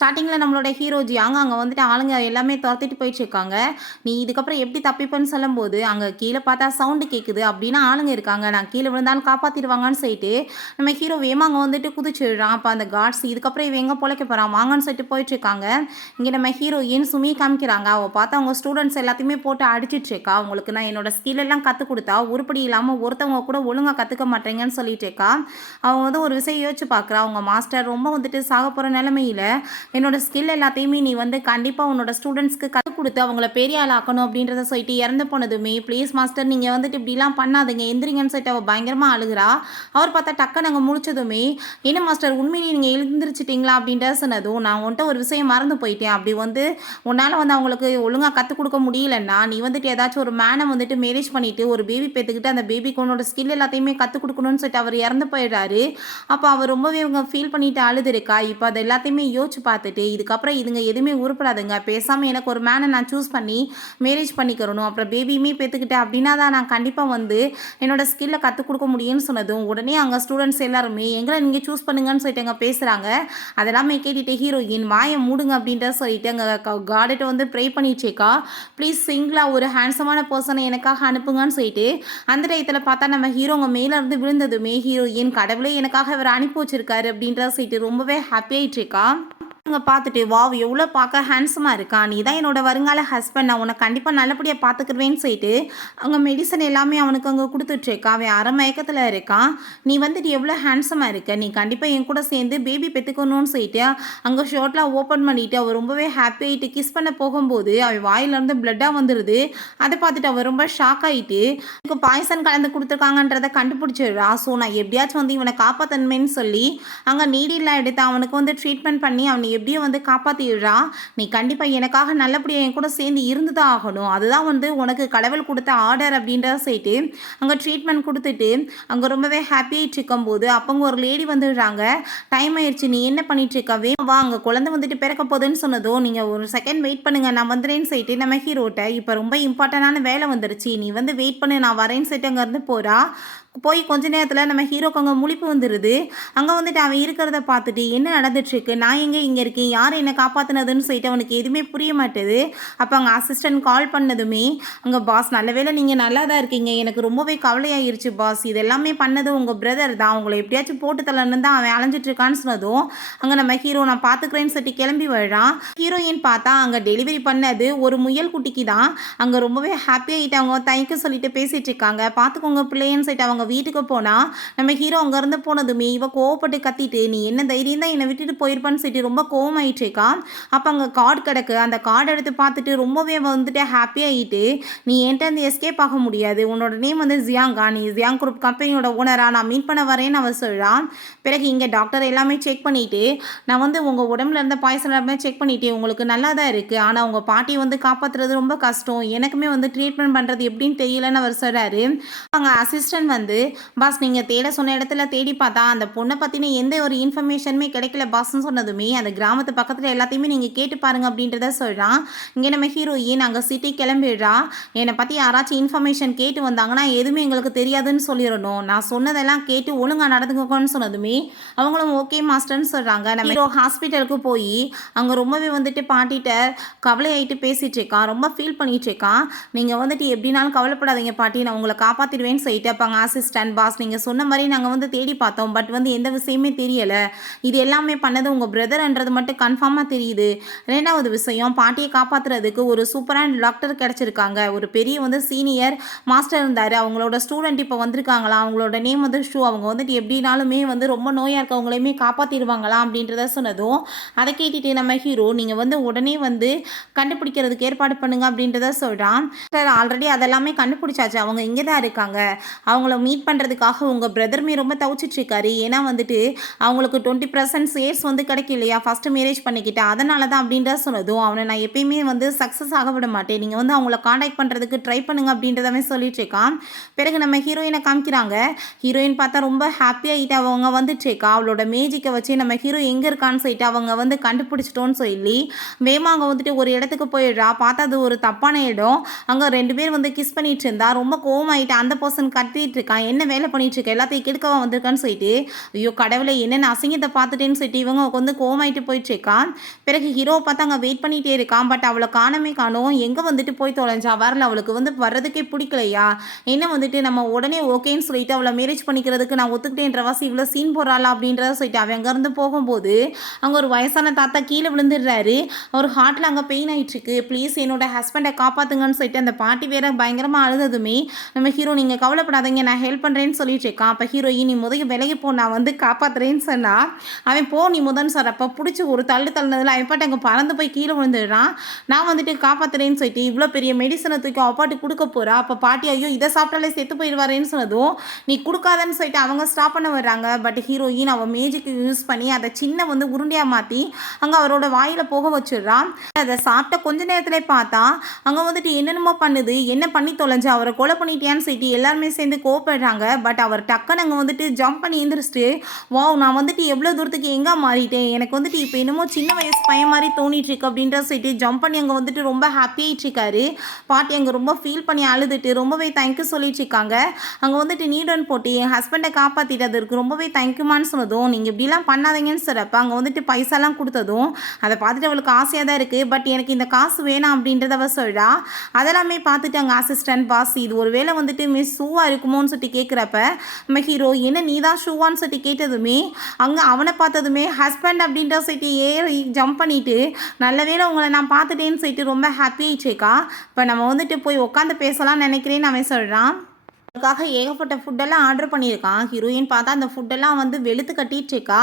ஸ்டார்ட்டிங்கில நம்மளோட hero Jiang அங்க வந்துட்டு ஆளுங்க எல்லாமே தொரத்திட்டு போயிட்டுருக்காங்க. "நீ இதுக்கப்புறம் எப்படி தப்பிப்பன்னு?" சொல்லும்போது, அங்க கீழ பார்த்தா சவுண்ட் கேட்குது. அப்படின்னா ஆளுங்க இருக்காங்க. நான் கீழ விழுந்தாலும் காப்பாத்திருவாங்கன்னு சொல்லிட்டு, நம்ம ஹீரோ வேகமா அங்க வந்துட்டு குதிச்சுடுறான். அப்ப அந்த காட்ஸ் இதுக்கப்புறம் இவன் எங்க பொழைக்க போறான்? வாங்கன்னு சொல்லிட்டு போயிட்டுருக்காங்க. இங்க நம்ம ஹீரோயின் சுமி காமிக்கிறாங்க. அவ பார்த்தா அவங்க ஸ்டூடண்ட்ஸ் எல்லாத்தையுமே போட்டு அடிச்சிட்டு இருக்கா. "உங்களுக்கு நான் என்னோட ஸ்கில் எல்லாம் கத்துக் குடுத்தா, உருப்படி இல்லாம ஒருத்தவங்க கூட ஒழுங்கா கத்துக்க மாட்றீங்கன்னு" சொல்லிட்டு இருக்கா. அவங்க வந்து ஒரு விஷயம் யோசிச்சு பார்க்குறா. அவங்க மாஸ்டர் ரொம்ப வந்துட்டு சாகப்போற நிலைமையில என்னோட ஸ்கில் எல்லாத்தையுமே நீ வந்து கண்டிப்பா உன்னோட ஸ்டூடண்ட்ஸ்க்கு கத்துக் குடுத்து அவங்கள பெரிய ஆள் ஆக்கணும் அப்படின்றத சொல்லிட்டு இறந்து போனதுமே, "ப்ளீஸ் மாஸ்டர் நீங்க வந்துட்டு இப்படிலாம் பண்ணாதீங்க. எந்திரிங்கன்னு" சொல்லிட்டு அவ பயங்கரமா அழுகுறா. அவர் பார்த்தா டக்குனு அங்க முழிச்சதுமே, "என்ன மாஸ்டர் உண்மையிலேயே நீங்க எழுந்திரிச்சிட்டீங்களா?" அப்படின்றத சொன்னதும், "நான் உன்ட்ட ஒரு விஷயம் மறந்து போயிட்டேன். அப்படி வந்து உன்னால வந்து அவங்களுக்கு ஒழுங்கா கத்துக் குடுக்க முடியலன்னா, நீ வந்துட்டு ஏதாச்சும் ஒரு மேன வந்துட்டு மேரேஜ் பண்ணிட்டு, ஒரு பேபி பெத்துக்கிட்டு, அந்த பேபிக்கு உன்னோட ஸ்கில் எல்லாத்தையுமே கத்துக் குடுக்கணும்னு" சொல்லிட்டு அவர் இறந்து போயிடுறாரு. அப்ப அவ ரொம்பவே இவங்க ஃபீல் பண்ணிட்டு அழுதுருக்கா. இப்ப அது எல்லாத்தையுமே யோசிச்சு பார்த்துட்டு, இதுக்கப்புறம் இதுங்க எதுவுமே உருப்படாதுங்க. பேசாம எனக்கு ஒரு மேன நான் சூஸ் பண்ணி மேரேஜ் பண்ணிக்கிறணும். அப்புறம் பேபியுமே பெத்துக்கிட்டேன் அப்படின்னா தான் நான் கண்டிப்பா வந்து என்னோட ஸ்கில்ல கத்துக் குடுக்க முடியும்னு சொன்னதும், உடனே அங்க ஸ்டூடண்ட்ஸ் எல்லாருமே எங்கள நீங்க சூஸ் பண்ணுங்கன்னு சொல்லிட்டு அங்க பேசுறாங்க. அதெல்லாமே கேட்டுட்டு ஹீரோயின் வாய மூடுங்க அப்படின்றத சொல்லிட்டு அங்க காடுட்ட வந்து ப்ரே பண்ணிட்டு இருக்கா. ப்ளீஸ் சிங்கிளா ஒரு ஹேண்ட்ஸமான பெர்சன எனக்காக அனுப்புங்கன்னு சொல்லிட்டு, அந்த டயத்துல பார்த்தா நம்ம ஹீரோங்க மேல இருந்து விழுந்ததுமே ஹீரோயின் கடவுளே எனக்காக இவர அனுப்பி வச்சிருக்காரு அப்படின்றத சொல்லிட்டு ரொம்பவே ஹாப்பி ஆயிட்டு இருக்கா. அவங்க பார்த்துட்டு, "வாவ்! எவ்வளோ பார்க்க ஹேண்ட்ஸமா இருக்கான். நீ தான் என்னோட வருங்கால ஹஸ்பண்ட். நான் உன்ன கண்டிப்பா நல்லபடியா பார்த்துக்கிருவேன்னு" சொல்லிட்டு, அவங்க மெடிசன் எல்லாமே அவனுக்கு அங்க குடுத்துட்டுருக்கா. அவன் அரை மயக்கத்துல இருக்கான். "நீ வந்துட்டு எவ்வளோ ஹேண்ட்ஸமா இருக்க. நீ கண்டிப்பா என் கூட சேர்ந்து பேபி பெத்துக்கணும்னு" சொல்லிட்டு, அங்க ஷர்ட்லாம் ஓப்பன் பண்ணிட்டு, அவ ரொம்பவே ஹாப்பி ஆயிட்டு கிஸ் பண்ண போகும்போது, அவன் வாயிலருந்து பிளட்டா வந்துருது. அத பார்த்துட்டு அவ ரொம்ப ஷாக் ஆயிட்டு, "இதுக்கு பாய்சன் கலந்து குடுத்துருக்காங்கன்றத கண்டுபிடிச்சிடுறா. ஸோ நான் எப்படியாச்சும் வந்து இவன காப்பாத்தணுமேன்னு" சொல்லி, அங்க நீடில்லாம் எடுத்து அவனுக்கு வந்து ட்ரீட்மெண்ட் பண்ணி அவன எப்படியோ வந்து காப்பாத்திடுறா. "நீ கண்டிப்பா எனக்காக நல்லபடியா என் கூட சேர்ந்து இருந்து தான் ஆகணும். அதுதான் வந்து உனக்கு கடவுள் குடுத்த ஆர்டர்" அப்படின்றத சொல்லிட்டு, அங்க ட்ரீட்மெண்ட் குடுத்துட்டு, அங்க ரொம்பவே ஹாப்பி ஆயிட்டு இருக்கும்போது, அப்ப அங்க ஒரு லேடி வந்துடுறாங்க. "டைம் ஆயிருச்சு. நீ என்ன பண்ணிட்டு இருக்க? வேகமா வா. அங்க குழந்தை வந்துட்டு பிறக்க போகுதுன்னு" சொன்னதும், "நீங்க ஒரு செகண்ட் வெயிட் பண்ணுங்க. நான் வந்துர்றேன்னு" சொல்லிட்டு நம்ம ஹீரோட்ட, "இப்ப ரொம்ப இம்பார்ட்டன்டான வேலை வந்துருச்சு. நீ வந்து வெயிட் பண்ணு. நான் வரேன்னு" சொல்லிட்டு அங்கருந்து போறா. போய் கொஞ்ச நேரத்துல நம்ம ஹீரோக்கு அங்க முழிப்பு வந்துருது. அங்க வந்துட்டு அவன் இருக்கிறத பார்த்துட்டு, "என்ன நடந்துட்டுருக்கு? நான் எங்க இங்க இருக்கேன்? யார் என்ன காப்பாத்துனதுன்னு" சொல்லிட்டு அவனுக்கு எதுவுமே புரிய மாட்டுது. அப்ப அங்க அசிஸ்டன்ட் கால் பண்ணதுமே, அங்க "பாஸ் நல்ல வேளை நீங்க நல்லா தான் இருக்கீங்க. எனக்கு ரொம்பவே கவலையாயிருச்சு பாஸ். இது எல்லாமே பண்ணது உங்க பிரதர் தான். உங்கள எப்படியாச்சும் போட்டு தள்ளணும்னு தான் அவன் அலைஞ்சிட்டு இருக்கான்னு" சொன்னதும், அங்க நம்ம ஹீரோ "நான் பார்த்துக்கிறேன்னு" சொல்லிட்டு கிளம்பி வர்றான். ஹீரோயின் பார்த்தா அங்க டெலிவரி பண்ணது ஒரு முயல் குட்டிக்கு தான். அங்க ரொம்பவே ஹாப்பி ஆயிட்டு அவங்க தேங்க் யூ சொல்லிட்டு பேசிட்டு இருக்காங்க. "பார்த்துக்கோங்க பிள்ளையன்னு" சொல்லிட்டு அவங்க வீட்டுக்கு போனா, நம்ம ஹீரோ அங்கருந்து போனதுமே இவ கோவப்பட்டு கத்திட்டு, "நீ என்ன தைரியம் தான் என்ன விட்டுட்டு போயிருப்பன்னு" சொல்லிட்டு ரொம்ப கோவமாயிட்டு இருக்கா. அப்ப அங்க கார்ட் கிடக்கு. அந்த கார்ட் எடுத்து பார்த்துட்டு ரொம்பவே வந்துட்டு ஹாப்பி ஆயிட்டு, "நீ என்ட்ட இருந்து எஸ்கேப் ஆக முடியாது. உன்னோட நேம் வந்து ஜியாங்கா. நீ ஜியாங் குரூப் கம்பெனியோட ஓனரா? நான் மீட் பண்ண வரேன்னு" அவ சொல்றா. பிறகு இங்க டாக்டர் எல்லாமே செக் பண்ணிட்டு, "நான் வந்து உங்க உடம்புல இருந்த பாய்சன் எல்லாமே செக் பண்ணிட்டேன். உங்களுக்கு நல்லா தான் இருக்கு. ஆனா உங்க பாட்டிய வந்து காப்பாத்துறது ரொம்ப கஷ்டம். எனக்குமே வந்து ட்ரீட்மெண்ட் பண்றது எப்படின்னு தெரியலன்னு" அவர் சொல்றாரு. அங்க அசிஸ்டன்ட் வந்து, "பாஸ் நீங்க தேட சொன்ன இடத்துல தேடி பார்த்தா, அந்த பொண்ண பத்தின எந்த ஒரு இன்ஃபர்மேஷனுமே கிடைக்கல பாஸ்ன்னு" சொன்னதுமே, "அந்த கிராமத்து பக்கத்துல எல்லாத்தையுமே நீங்க கேட்டு பாருங்க" அப்படின்றத சொல்றான். இங்க நம்ம ஹீரோயின் அங்க சிட்டி கிளம்பிடுறா. "என்ன பத்தி யாராச்சும் இன்ஃபர்மேஷன் கேட்டு வந்தாங்கன்னா, எதுவுமே எங்களுக்கு தெரியாதுன்னு சொல்லிறணும். நான் சொன்னதெல்லாம் கேட்டு ஒழுங்கா நடந்துக்கோங்கன்னு" சொன்னதுமே, அவங்களும் ஓகே மாஸ்டர்ன்னு சொல்றாங்க. நம்ம ஹீரோ ஹாஸ்பிட்டலுக்கு போயி, அங்க ரொம்பவே வந்துட்டு பாட்டிட்ட கவலையாயிட்டு பேசிட்டு இருக்கான். ரொம்ப ஃபீல் பண்ணிட்டு இருக்கான். "நீங்க வந்துட்டு எப்படினாலும் கவலைப்படாதீங்க பாட்டி. நான் உங்கள காப்பாத்திடுவேன்னு" சொல்லிட்டு, அப்ப அங்க அசிஸ்டன்ட், "பாஸ் நீங்க சொன்ன மாரி நாங்க வந்து தேடி பார்த்தோம். பட் வந்து எந்த விஷயமே தெரியல. இது எல்லாமே பண்ணது உங்க பிரதர்ன்றது மட்டும் கன்ஃபார்மா தெரியுது. 2வது விஷயம், பாட்டிய காப்பாத்துறதுக்கு ஒரு சூப்பரான டாக்டர் கிடைச்சிருக்காங்க. ஒரு பெரிய வந்து சீனியர் மாஸ்டர் இருந்தாரு. அவங்களோட ஸ்டூடண்ட் இப்ப வந்திருக்காங்களாம். அவங்களோட நேம் வந்து ஷூ. அவங்க வந்துட்டு எப்படினாலுமே வந்து ரொம்ப நோயா இருக்கவங்களையுமே காப்பாத்திருவாங்களாம்" அப்படின்றத சொன்னதும், அத கேட்டுட்டு நம்ம ஹீரோ, "நீங்க வந்து உடனே வந்து கண்டுபிடிக்கிறதுக்கு ஏற்பாடு பண்ணுங்க" அப்படின்றத சொல்றான். ஆல்ரெடி அதெல்லாமே கண்டுபிடிச்சாச்சு. அவங்க இங்க தான் இருக்காங்க. அவங்கள மீட் பண்றதுக்காக உங்க பிரதருமே ரொம்ப தவிச்சிட்டு இருக்காரு. ஏன்னா வந்துட்டு, அவங்களுக்கு 20% ஷேர்ஸ் வந்து கிடைக்கலையா, ஃபர்ஸ்ட் மேரேஜ் பண்ணிக்கிட்டு. அதனால தான் அப்படின்றத சொன்னதும், "அவன நான் எப்பயுமே வந்து சக்சஸ் ஆக விட மாட்டேன். நீங்க வந்து அவங்கள கான்டாக்ட் பண்றதுக்கு ட்ரை பண்ணுங்க" அப்படின்றதாவே சொல்லிட்டு இருக்கான். பிறகு நம்ம ஹீரோயின காமிக்கிறாங்க. ஹீரோயின் பார்த்தா ரொம்ப ஹாப்பி ஆயிட்டு அவங்க வந்துட்டு இருக்கா. அவளோட மேஜிக்க வச்சு நம்ம ஹீரோ எங்க இருக்கான்னு சொல்லிட்டு அவங்க வந்து கண்டுபிடிச்சிட்டோம்னு சொல்லி, வேகமா அங்க வந்துட்டு ஒரு இடத்துக்கு போயிடுறா. பார்த்தா அது ஒரு தப்பான இடம். அங்க 2 பேர் வந்து கிஸ் பண்ணிட்டு இருந்தா. ரொம்ப கோவமாயிட்டு அந்த பெர்சன் கத்திட்டு இருக்கா. இருக்கான், என்ன வேலை பண்ணிட்டு இருக்க, எல்லாத்தையும் கெடுக்கவா வந்திருக்கான்னு சொல்லிட்டு ஐயோ கடவுளே என்னென்ன அசிங்கத்தை பார்த்துட்டேன்னு சொல்லிட்டு இவங்க வந்து கோவமாயிட்டு போயிட்டு இருக்கான். பிறகு ஹீரோவை பார்த்து அங்கே வெயிட் பண்ணிகிட்டே இருக்கான். பட் அவளை காணமே காணோம். எங்கே வந்துட்டு போய் தொலைஞ்சா, வரல, அவளுக்கு வந்து வர்றதுக்கே பிடிக்கலையா, என்ன வந்துட்டு நம்ம உடனே ஓகேன்னு சொல்லிட்டு அவளை மேரேஜ் பண்ணிக்கிறதுக்கு நான் ஒத்துக்கிட்டேன்ற வாசி இவ்வளோ சீன் போடுறாளா அப்படின்றத சொல்லிட்டு அவன் அங்கேருந்து போகும்போது அங்கே ஒரு வயசான தாத்தா கீழே விழுந்துடுறாரு. அவர் ஹார்ட்டில் அங்கே பெயின் ஆகிட்டுருக்கு. ப்ளீஸ் என்னோட ஹஸ்பண்டை காப்பாற்றுங்கன்னு சொல்லிட்டு அந்த பாட்டி வேற பயங்கரமாக அழுததுமே நம்ம ஹீரோ நீங்கள் கவலைப்படாதீங்க நான் ஹெல்ப் பண்ணுறேன்னு சொல்லிட்டு இருக்கான். அப்போ ஹீரோயின் நீ முதல் விலகி போ நான் வந்து காப்பாற்றுறேன்னு சொன்னால் அவன் போ நீ முதன்னு சொல்கிறப்ப பிடிச்சி ஒரு தள்ளுனதில் அவன் பாட்டு அங்கே பறந்து போய் கீழே விழுந்துடுறான். நான் வந்துட்டு காப்பாற்றுறேன்னு சொல்லிட்டு இவ்வளோ பெரிய மெடிசனை தூக்கி அப்பாட்டு கொடுக்க போகிறா. அப்போ பாட்டி ஐயோ இதை சாப்பிட்டாலே செத்து போயிடுவாரேன்னு சொன்னதும் நீ கொடுக்காதன்னு சொல்லிட்டு அவங்க ஸ்டாப் பண்ண வர்றாங்க. பட் ஹீரோயின் அவன் மேஜிக்கு யூஸ் பண்ணி அதை சின்ன வந்து உருண்டையாக மாற்றி அங்கே அவரோட வாயில் போக வச்சிடுறான். அதை சாப்பிட்ட கொஞ்ச நேரத்துல பார்த்தா அங்கே வந்துட்டு என்னென்னமோ பண்ணுது. என்ன பண்ணி தொலைஞ்சு அவரை கொலை பண்ணிட்டியான்னு சொல்லிட்டு எல்லாருமே சேர்ந்து கோவப்படுறாங்க. பட் அவர் டக்குன்னு அங்கே வந்துட்டு ஜம்ப் பண்ணி எழுந்திரிச்சிட்டு வாவ் நான் வந்துட்டு எவ்வளோ தூரத்துக்கு எங்கே மாறிட்டேன், எனக்கு வந்துட்டு இப்போ என்னமோ சின்ன வயசு பையன் மாதிரி தோணிட்டு இருக்கு அப்படின்ற சொல்லிட்டு ஜம்ப் பண்ணி அங்கே வந்துட்டு ரொம்ப ஹாப்பியாகிட்டு இருக்காரு. பாட்டி அங்கே ரொம்ப ஃபீல் பண்ணி அழுதுட்டு ரொம்பவே தேங்க்யூ சொல்லிட்டு இருக்காங்க. அங்கே வந்துட்டு நீடன் போட்டு என் ஹஸ்பண்டை காப்பாற்றிட்டு அதற்கு ரொம்பவே தேங்க்யூமான்னு சொன்னதும் நீங்கள் இப்படிலாம் பண்ணாதீங்கன்னு சொல்கிறப்ப அங்கே வந்துட்டு பைசாலாம் கொடுத்ததும் அதை பார்த்துட்டு அவளுக்கு ஆசையாக தான் இருக்குது. பட் எனக்கு இந்த காசு வேணாம் அப்படின்றத அவள் சொல்கிறா. அதெல்லாமே பார்த்துட்டு அங்கே அசிஸ்டன்ட் பாஸ் இது ஒரு வேளை வந்துட்டு மிஸ் ஷூவாக இருக்குமோன்னு சொல்லிட்டு கேட்குறப்ப நம்ம ஹீரோ என்ன நீ தான் ஷூவான்னு சொல்லிட்டு கேட்டதுமே அங்கே அவனை பார்த்ததுமே ஹஸ்பண்ட் அப்படின்ற சொல்லிட்டு ஏறி ஜம்ப் பண்ணிவிட்டு நல்ல வேளை உங்களை நான் பார்த்துட்டேன்னு சொல்லிட்டு ரொம்ப ஹாப்பியாகிச்சேக்கா. இப்போ நம்ம வந்துட்டு போய் உட்காந்து பேசலாம்னு நினைக்கிறேன்னு அவன் சொல்கிறான். அதுக்காக ஏகப்பட்ட ஃபுட்டெல்லாம் ஆர்டர் பண்ணியிருக்கான். ஹீரோயின் பார்த்தா அந்த ஃபுட்டெல்லாம் வந்து வெளுத்து கட்டிகிட்ருக்கா.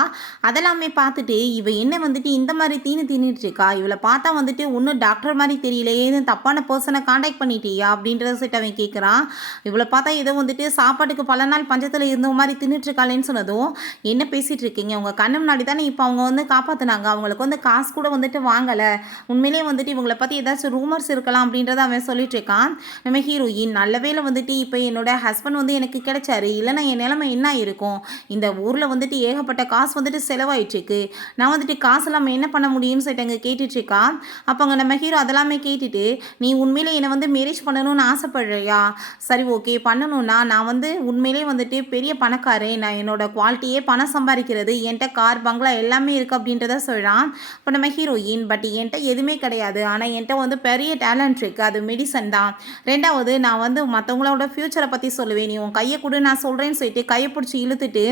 அதெல்லாமே பார்த்துட்டு இவ என்ன வந்துட்டு இந்த மாதிரி தீனிட்டுருக்கா, இவளை பார்த்தா வந்துட்டு ஒன்றும் டாக்டர் மாதிரி தெரியலையே, எதுவும் தப்பான பர்சனை காண்டாக்ட் பண்ணிட்டியா அப்படின்றத சொல்லிட்டு அவன் கேட்குறான். இவளை பார்த்தா ஏதோ வந்துட்டு சாப்பாட்டுக்கு பல நாள் பஞ்சத்தில் இருந்த மாதிரி தின்னுட்டுருக்காளேன்னு சொன்னதும் என்ன பேசிகிட்டு இருக்கீங்க, உங்கள் கண்ணு முன்னாடி தானே இப்போ அவங்க வந்து காப்பாற்றினாங்க, அவங்களுக்கு வந்து காசு கூட வந்துட்டு வாங்கலை, உண்மையிலேயே வந்துட்டு இவங்களை பற்றி ஏதாச்சும் ரூமர்ஸ் இருக்கலாம் அப்படின்றத அவன் சொல்லிட்டு இருக்கான். நம்ம ஹீரோயின் நல்ல வேளை வந்துட்டு இப்போ என்னோட ஹஸ்பண்ட் வந்து எனக்கு கிடைச்சாரு, இல்லைனா என் நிலைமை என்ன இருக்கும், இந்த ஊரில் வந்துட்டு ஏகப்பட்ட காசு வந்துட்டு செலவாயிட்டுருக்கு, நான் வந்துட்டு காசு இல்லாமல் என்ன பண்ண முடியும்னு சொல்லிட்டு அங்கே கேட்டுட்ருக்கா. அப்போ அங்கே நம்ம ஹீரோ அதெல்லாமே கேட்டுட்டு நீ உண்மையிலே என்னை வந்து மேரேஜ் பண்ணணும்னு ஆசைப்படுறியா, சரி ஓகே பண்ணணும்னா நான் வந்து உண்மையிலே வந்துட்டு பெரிய பணக்காரன், நான் என்னோட குவாலிட்டியே பணம் சம்பாதிக்கிறது, என்கிட்ட கார் பங்களா எல்லாமே இருக்குது அப்படின்றத சொல்கிறான். இப்போ நம்ம ஹீரோயின் பட் என்கிட்ட எதுவுமே கிடையாது, ஆனால் என்கிட்ட வந்து பெரிய டேலண்ட் இருக்குது, அது மெடிசன் தான், ரெண்டாவது நான் வந்து மற்றவங்களோட ஃப்யூச்சரை பற்றி சொல்லுவேன், நீ உன் கையை கூட நான் சொல்கிறேன்னு சொல்லிட்டு கையை பிடிச்சி இழுத்துட்டு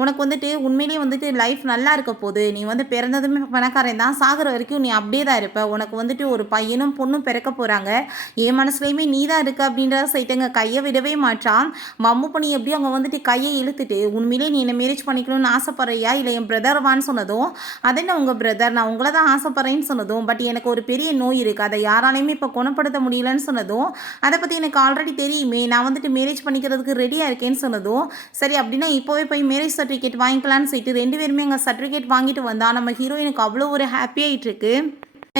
உனக்கு வந்துட்டு உண்மையிலேயே வந்துட்டு லைஃப் நல்லா இருக்க போகுது, நீ வந்து பிறந்ததுமே பணக்காரன் தான், சாகிற வரைக்கும் நீ அப்படியே தான் இருப்ப, உனக்கு வந்துட்டு ஒரு பையனும் பொண்ணும் பிறக்க போகிறாங்க, என் மனசுலையுமே நீ தான் இருக்க அப்படின்றத சொல்லிட்டுங்க கையை விடவே மாட்டான். மம்மு பண்ணி எப்படியும் அவங்க வந்துட்டு கையை இழுத்துட்டு உண்மையிலே நீ என்னை மேரேஜ் பண்ணிக்கணும்னு ஆசைப்படுறியா, இல்லை என் பிரதர் வான்னு சொன்னதும் அதென்ன உங்கள் பிரதர் நான் உங்களை தான் ஆசைப்படுறேன்னு சொன்னதும் பட் எனக்கு ஒரு பெரிய நோய் இருக்குது, அதை யாராலையுமே இப்போ குணப்படுத்த முடியலன்னு சொன்னதும் அதை பற்றி எனக்கு ஆல்ரெடி தெரியுமே, நான் வந்துட்டு மேரேஜ் பண்ணிக்கிறதுக்கு ரெடியாக இருக்கேன்னு சொன்னதும் சரி அப்படின்னா இப்போவே போய் மேரேஜ் சர்டிஃபிகேட் வாங்கிக்கலான்னு சொல்லிட்டு 2 பேருமே அங்கே சர்டிஃபிகேட் வாங்கிட்டு வந்தா. நம்ம ஹீரோயினுக்கு அவ்வளோ ஒரு ஹாப்பியாகிட்டு இருக்கு.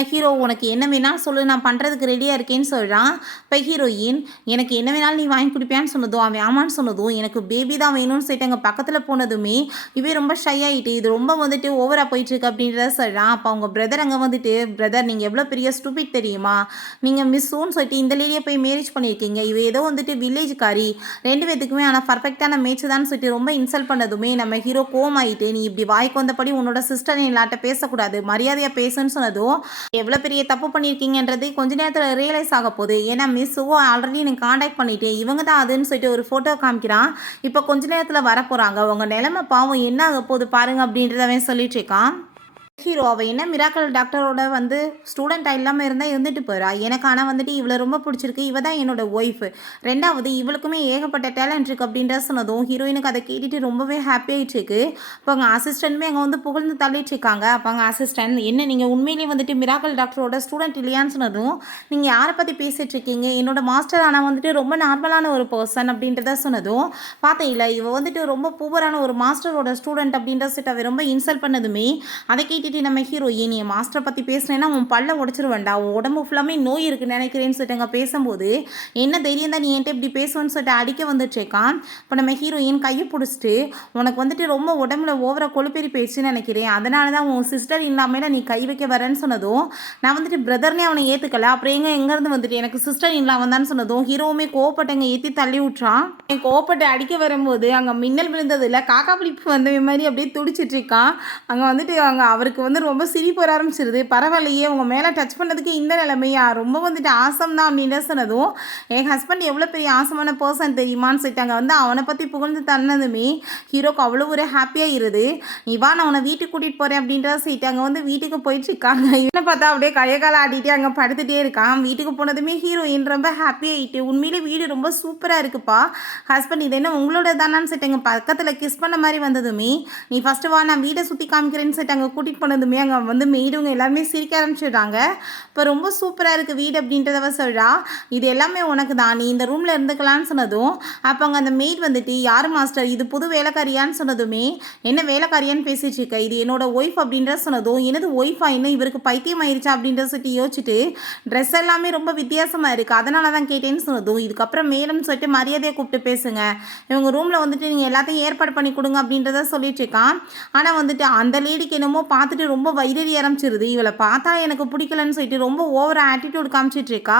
ஹீரோ உனக்கு என்ன வேணாலும் சொல்லு நான் பண்ணுறதுக்கு ரெடியாக இருக்கேன்னு சொல்கிறான். இப்போ ஹீரோயின் எனக்கு என்ன வேணாலும் நீ வாங்கி கொடுப்பியான்னு சொன்னதும் அவன் ஆமான்னு சொன்னதும் எனக்கு பேபி தான் வேணும்னு சொல்லிட்டு அங்கே பக்கத்தில் போனதுமே இவே ரொம்ப ஷை ஆகிட்டு இது ரொம்ப வந்துட்டு ஓவராக போயிட்டுருக்கு அப்படின்றத சொல்கிறான். அப்போ அவங்க பிரதர் அங்கே வந்துட்டு பிரதர் நீங்கள் எவ்வளோ பெரிய ஸ்டூபிட் தெரியுமா, நீங்கள் மிஸ்ஸுன்னு சொல்லிட்டு இந்த லேடியை போய் மேரேஜ் பண்ணியிருக்கீங்க, இவ ஏதோ வந்துட்டு வில்லேஜ்காரி 2 பேத்துக்குமே ஆனால் பர்ஃபெக்டான மேட்ச் தான் சொல்லிட்டு ரொம்ப இன்சல்ட் பண்ணதுமே நம்ம ஹீரோ கோமாயிட்டு நீ இப்படி வாய்க்கு வந்தபடி உன்னோட சிஸ்டர் எல்லாட்ட பேசக்கூடாது, மரியாதையாக பேசுன்னு சொன்னதும் எவ்வளோ பெரிய தப்பு பண்ணியிருக்கீங்கன்றது கொஞ்ச நேரத்தில் ரியலைஸ் ஆக போகுது. ஏன்னா மிஸ்ஸுவோ ஆல்ரெடி எனக்கு காண்டாக்ட் பண்ணிட்டேன், இவங்க தான் அதுன்னு சொல்லிட்டு ஒரு ஃபோட்டோ காமிக்கிறான். இப்போ கொஞ்ச நேரத்தில் வரப்போகிறாங்க, உங்கள் நிலைமை பாவம் என்ன ஆக போகுது பாருங்க அப்படின்றத அவன் சொல்லிட்டு இருக்கான். ஹீரோ அவள் என்ன மிராக்கல் டாக்டரோட வந்து ஸ்டூடெண்ட் இல்லாமல் இருந்தால் இருந்துட்டு போகிறா, எனக்கு ஆனால் வந்துட்டு இவளை ரொம்ப பிடிச்சிருக்கு, இவ தான் என்னோட ஒய்ஃபு, ரெண்டாவது இவளுக்குமே ஏகப்பட்ட டேலண்ட் இருக்குது அப்படின்ற சொன்னதும் ஹீரோயினுக்கு அதை கேட்டுட்டு ரொம்பவே ஹாப்பியாகிட்டுருக்கு. இப்போ அங்கே அசிஸ்டன்ட்மே அங்கே வந்து புகழ்ந்து தள்ளிட்டு இருக்காங்க. அப்போ அங்கே அசிஸ்டன்ட் என்ன நீங்கள் உண்மையிலேயே வந்துட்டு மிராக்கல் டாக்டரோட ஸ்டூடெண்ட் இல்லையான்னு சொன்னதும் நீங்கள் யாரை பற்றி பேசிகிட்டு இருக்கீங்க, என்னோட மாஸ்டர் ஆனால் வந்துட்டு ரொம்ப நார்மலான ஒரு பர்சன் அப்படின்றத சொன்னதும் பார்த்தேன் இல்லை இவ வந்துட்டு ரொம்ப புவரான ஒரு மாஸ்டரோட ஸ்டூடெண்ட் அப்படின்ற சொல்லிட்டு அவ ரொம்ப இன்சல்ட் பண்ணதுமே அதை கேட்டு கேட்டுட்டு நம்ம ஹீரோயின், "நீ மாஸ்டரை பற்றி பேசுனேன்னா உன் பல்ல உடச்சிருவேன்டா, உன் உடம்பு ஃபுல்லாமே நோய் இருக்குன்னு நினைக்கிறேன்னு" சொல்லிட்டு அங்கே பேசும்போது, "என்ன தைரியம் தான் நீ என்கிட்ட இப்படி பேசுவேன்னு" சொல்லிட்டு அடிக்க வந்துட்டுருக்கான். இப்போ நம்ம ஹீரோயின் கையை பிடிச்சிட்டு, "உனக்கு வந்துட்டு ரொம்ப உடம்புல ஓவரா கொழுப்பேறி போயிடுச்சுன்னு நினைக்கிறேன், அதனால தான் உன் சிஸ்டர் இல்லாமல் நீ கை வைக்க வரேன்னு" சொன்னதும், நான் வந்துட்டு பிரதர்னே அவனை ஏற்றுக்கல, அப்புறம் எங்கேருந்து வந்துட்டு எனக்கு சிஸ்டர் இல்லா வந்தான்னு சொன்னதும் ஹீரோவுமே கோவப்பட்டு அங்கே ஏற்றி தள்ளி விட்றான். என் கோவப்பட்டு அடிக்க வரும்போது அங்கே மின்னல் விழுந்ததில்ல, காக்கா பிடிப்பு வந்த மாதிரி அப்படியே துடிச்சிட்டு இருக்கான். அங்கே வந்துட்டு அவருக்கு வந்து ரொம்ப சிரிப்பு வர ஆரம்பிச்சிருது. "பரவாயில்லையே, உங்க மேலே டச் பண்ணதுக்கு இந்த நிலைமையா, ரொம்ப வந்துட்டு ஆசம் தான்" அப்படின்னு சொன்னதும், என் ஹஸ்பண்ட் எவ்வளோ பெரிய ஆசமான பர்சன் தெரியுமான்னு சொல்லிட்டு அங்கே வந்து அவனை பற்றி புகழ்ந்து தன்னதுமே ஹீரோக்கு அவ்வளோ ஒரு ஹாப்பியாக இருது. "நீ வா, நான் உன்னை வீட்டுக்கு கூட்டிகிட்டு போகிறேன்" அப்படின்றத சொல்லிட்டு அங்கே வந்து வீட்டுக்கு போயிட்டு இருக்காங்க. இவனை பார்த்தா அப்படியே கையை காலை ஆடிட்டு அங்கே படுத்துகிட்டே இருக்கான். வீட்டுக்கு போனதுமே ஹீரோயின் ரொம்ப ஹாப்பி ஆகிட்டு, "உண்மையிலே வீடு ரொம்ப சூப்பராக இருக்குப்பா ஹஸ்பண்ட், இது என்ன உங்களோட தானான்னு" சொல்லிட்டு எங்கள் பக்கத்தில் கிஸ் பண்ண மாதிரி வந்ததுமே, "நீ ஃபஸ்ட்டு வா, நான் வீடை சுற்றி காமிக்கிறேன்னு" சொல்லிட்டு அங்கே கூட்டிகிட்டு போனதுமே அங்கே வந்து மெய்டுவங்க எல்லாருமே சிரிக்க ஆரம்பிச்சிடுறாங்க. இப்போ ரொம்ப சூப்பராக இருக்குது வீடு அப்படின்றதவ சொல்கிறா. "இது எல்லாமே உனக்கு தான், நீ இந்த ரூமில் இருந்துக்கலான்னு" சொன்னதும், அப்போ அங்கே அந்த மெய்ட் வந்துட்டு, "யார் மாஸ்டர், இது புது வேலைக்காரியான்னு" சொன்னதுமே, "என்ன வேலைக்காரியான்னு பேசிட்டு இருக்க, இது என்னோட ஒய்ஃப்" அப்படின்ற சொன்னதும், "எனது ஒய்ஃபா, இன்னும் இவருக்கு பைத்தியம் ஆயிடுச்சா" அப்படின்ற சொல்லிட்டு யோசிச்சுட்டு, "ட்ரெஸ் எல்லாமே ரொம்ப வித்தியாசமாக இருக்குது, அதனால தான் கேட்டேன்னு" சொன்னதும், "இதுக்கப்புறம் மேடம்னு சொல்லிட்டு மரியாதையை கூப்பிட்டு பேசுங்க, இவங்க ரூமில் வந்துட்டு நீங்கள் எல்லாத்தையும் ஏற்பாடு பண்ணி கொடுங்க" அப்படின்றத சொல்லிட்டு இருக்கான். ஆனால் வந்துட்டு அந்த லேடிக்கு என்னமோ பார்த்துட்டு ரொம்ப வயிறறி ஆரம்பிச்சிருது. இவளை பார்த்தா எனக்கு பிடிக்கலன்னு சொல்லிட்டு ரொம்ப ஓவரா ஆட்டிடியூட் காமிச்சிட்டு இருக்கா.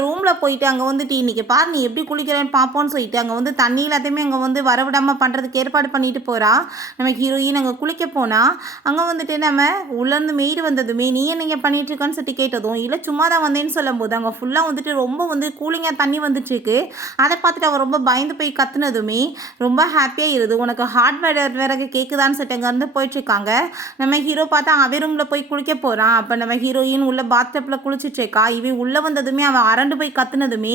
ரூமில் போயிட்டு அங்கே வந்துட்டு, "இன்றைக்கி பாரு நீ எப்படி குளிக்கிறேன்னு பார்ப்போன்னு" சொல்லிட்டு அங்கே வந்து தண்ணி எல்லாத்தையுமே அங்கே வந்து வரவிடாமல் பண்ணுறதுக்கு ஏற்பாடு பண்ணிட்டு போகிறா. நம்ம ஹீரோயின் அங்கே குளிக்க போனால் அங்கே வந்துட்டு நம்ம உள்ளேருந்து மெய்டு வந்ததுமே, "நீ என்னங்க பண்ணிட்டு இருக்கன்னு" சொல்லிட்டு கேட்டதும், "இல்லை சும்மா தான் வந்தேன்னு" சொல்லும்போது அங்கே ஃபுல்லாக வந்துட்டு ரொம்ப வந்து கூலிங்காக தண்ணி வந்துட்டுருக்கு. அதை பார்த்துட்டு அவள் ரொம்ப பயந்து போய் கத்துனதுமே ரொம்ப ஹாப்பியாக இருது. "உனக்கு ஹார்ட் விறகு கேட்குதான்னு" சொல்லிட்டு அங்கேருந்து போயிட்டுருக்காங்க. நம்ம ஹீரோ பார்த்தா அவன் ரூமில் போய் குளிக்க போகிறான். அப்போ நம்ம ஹீரோயின் உள்ள பாத்டப்பில் குளிச்சிட்ருக்கா. இவன் உள்ளே வந்ததுமே அவன் அரண்டு போய் கத்துனதுமே,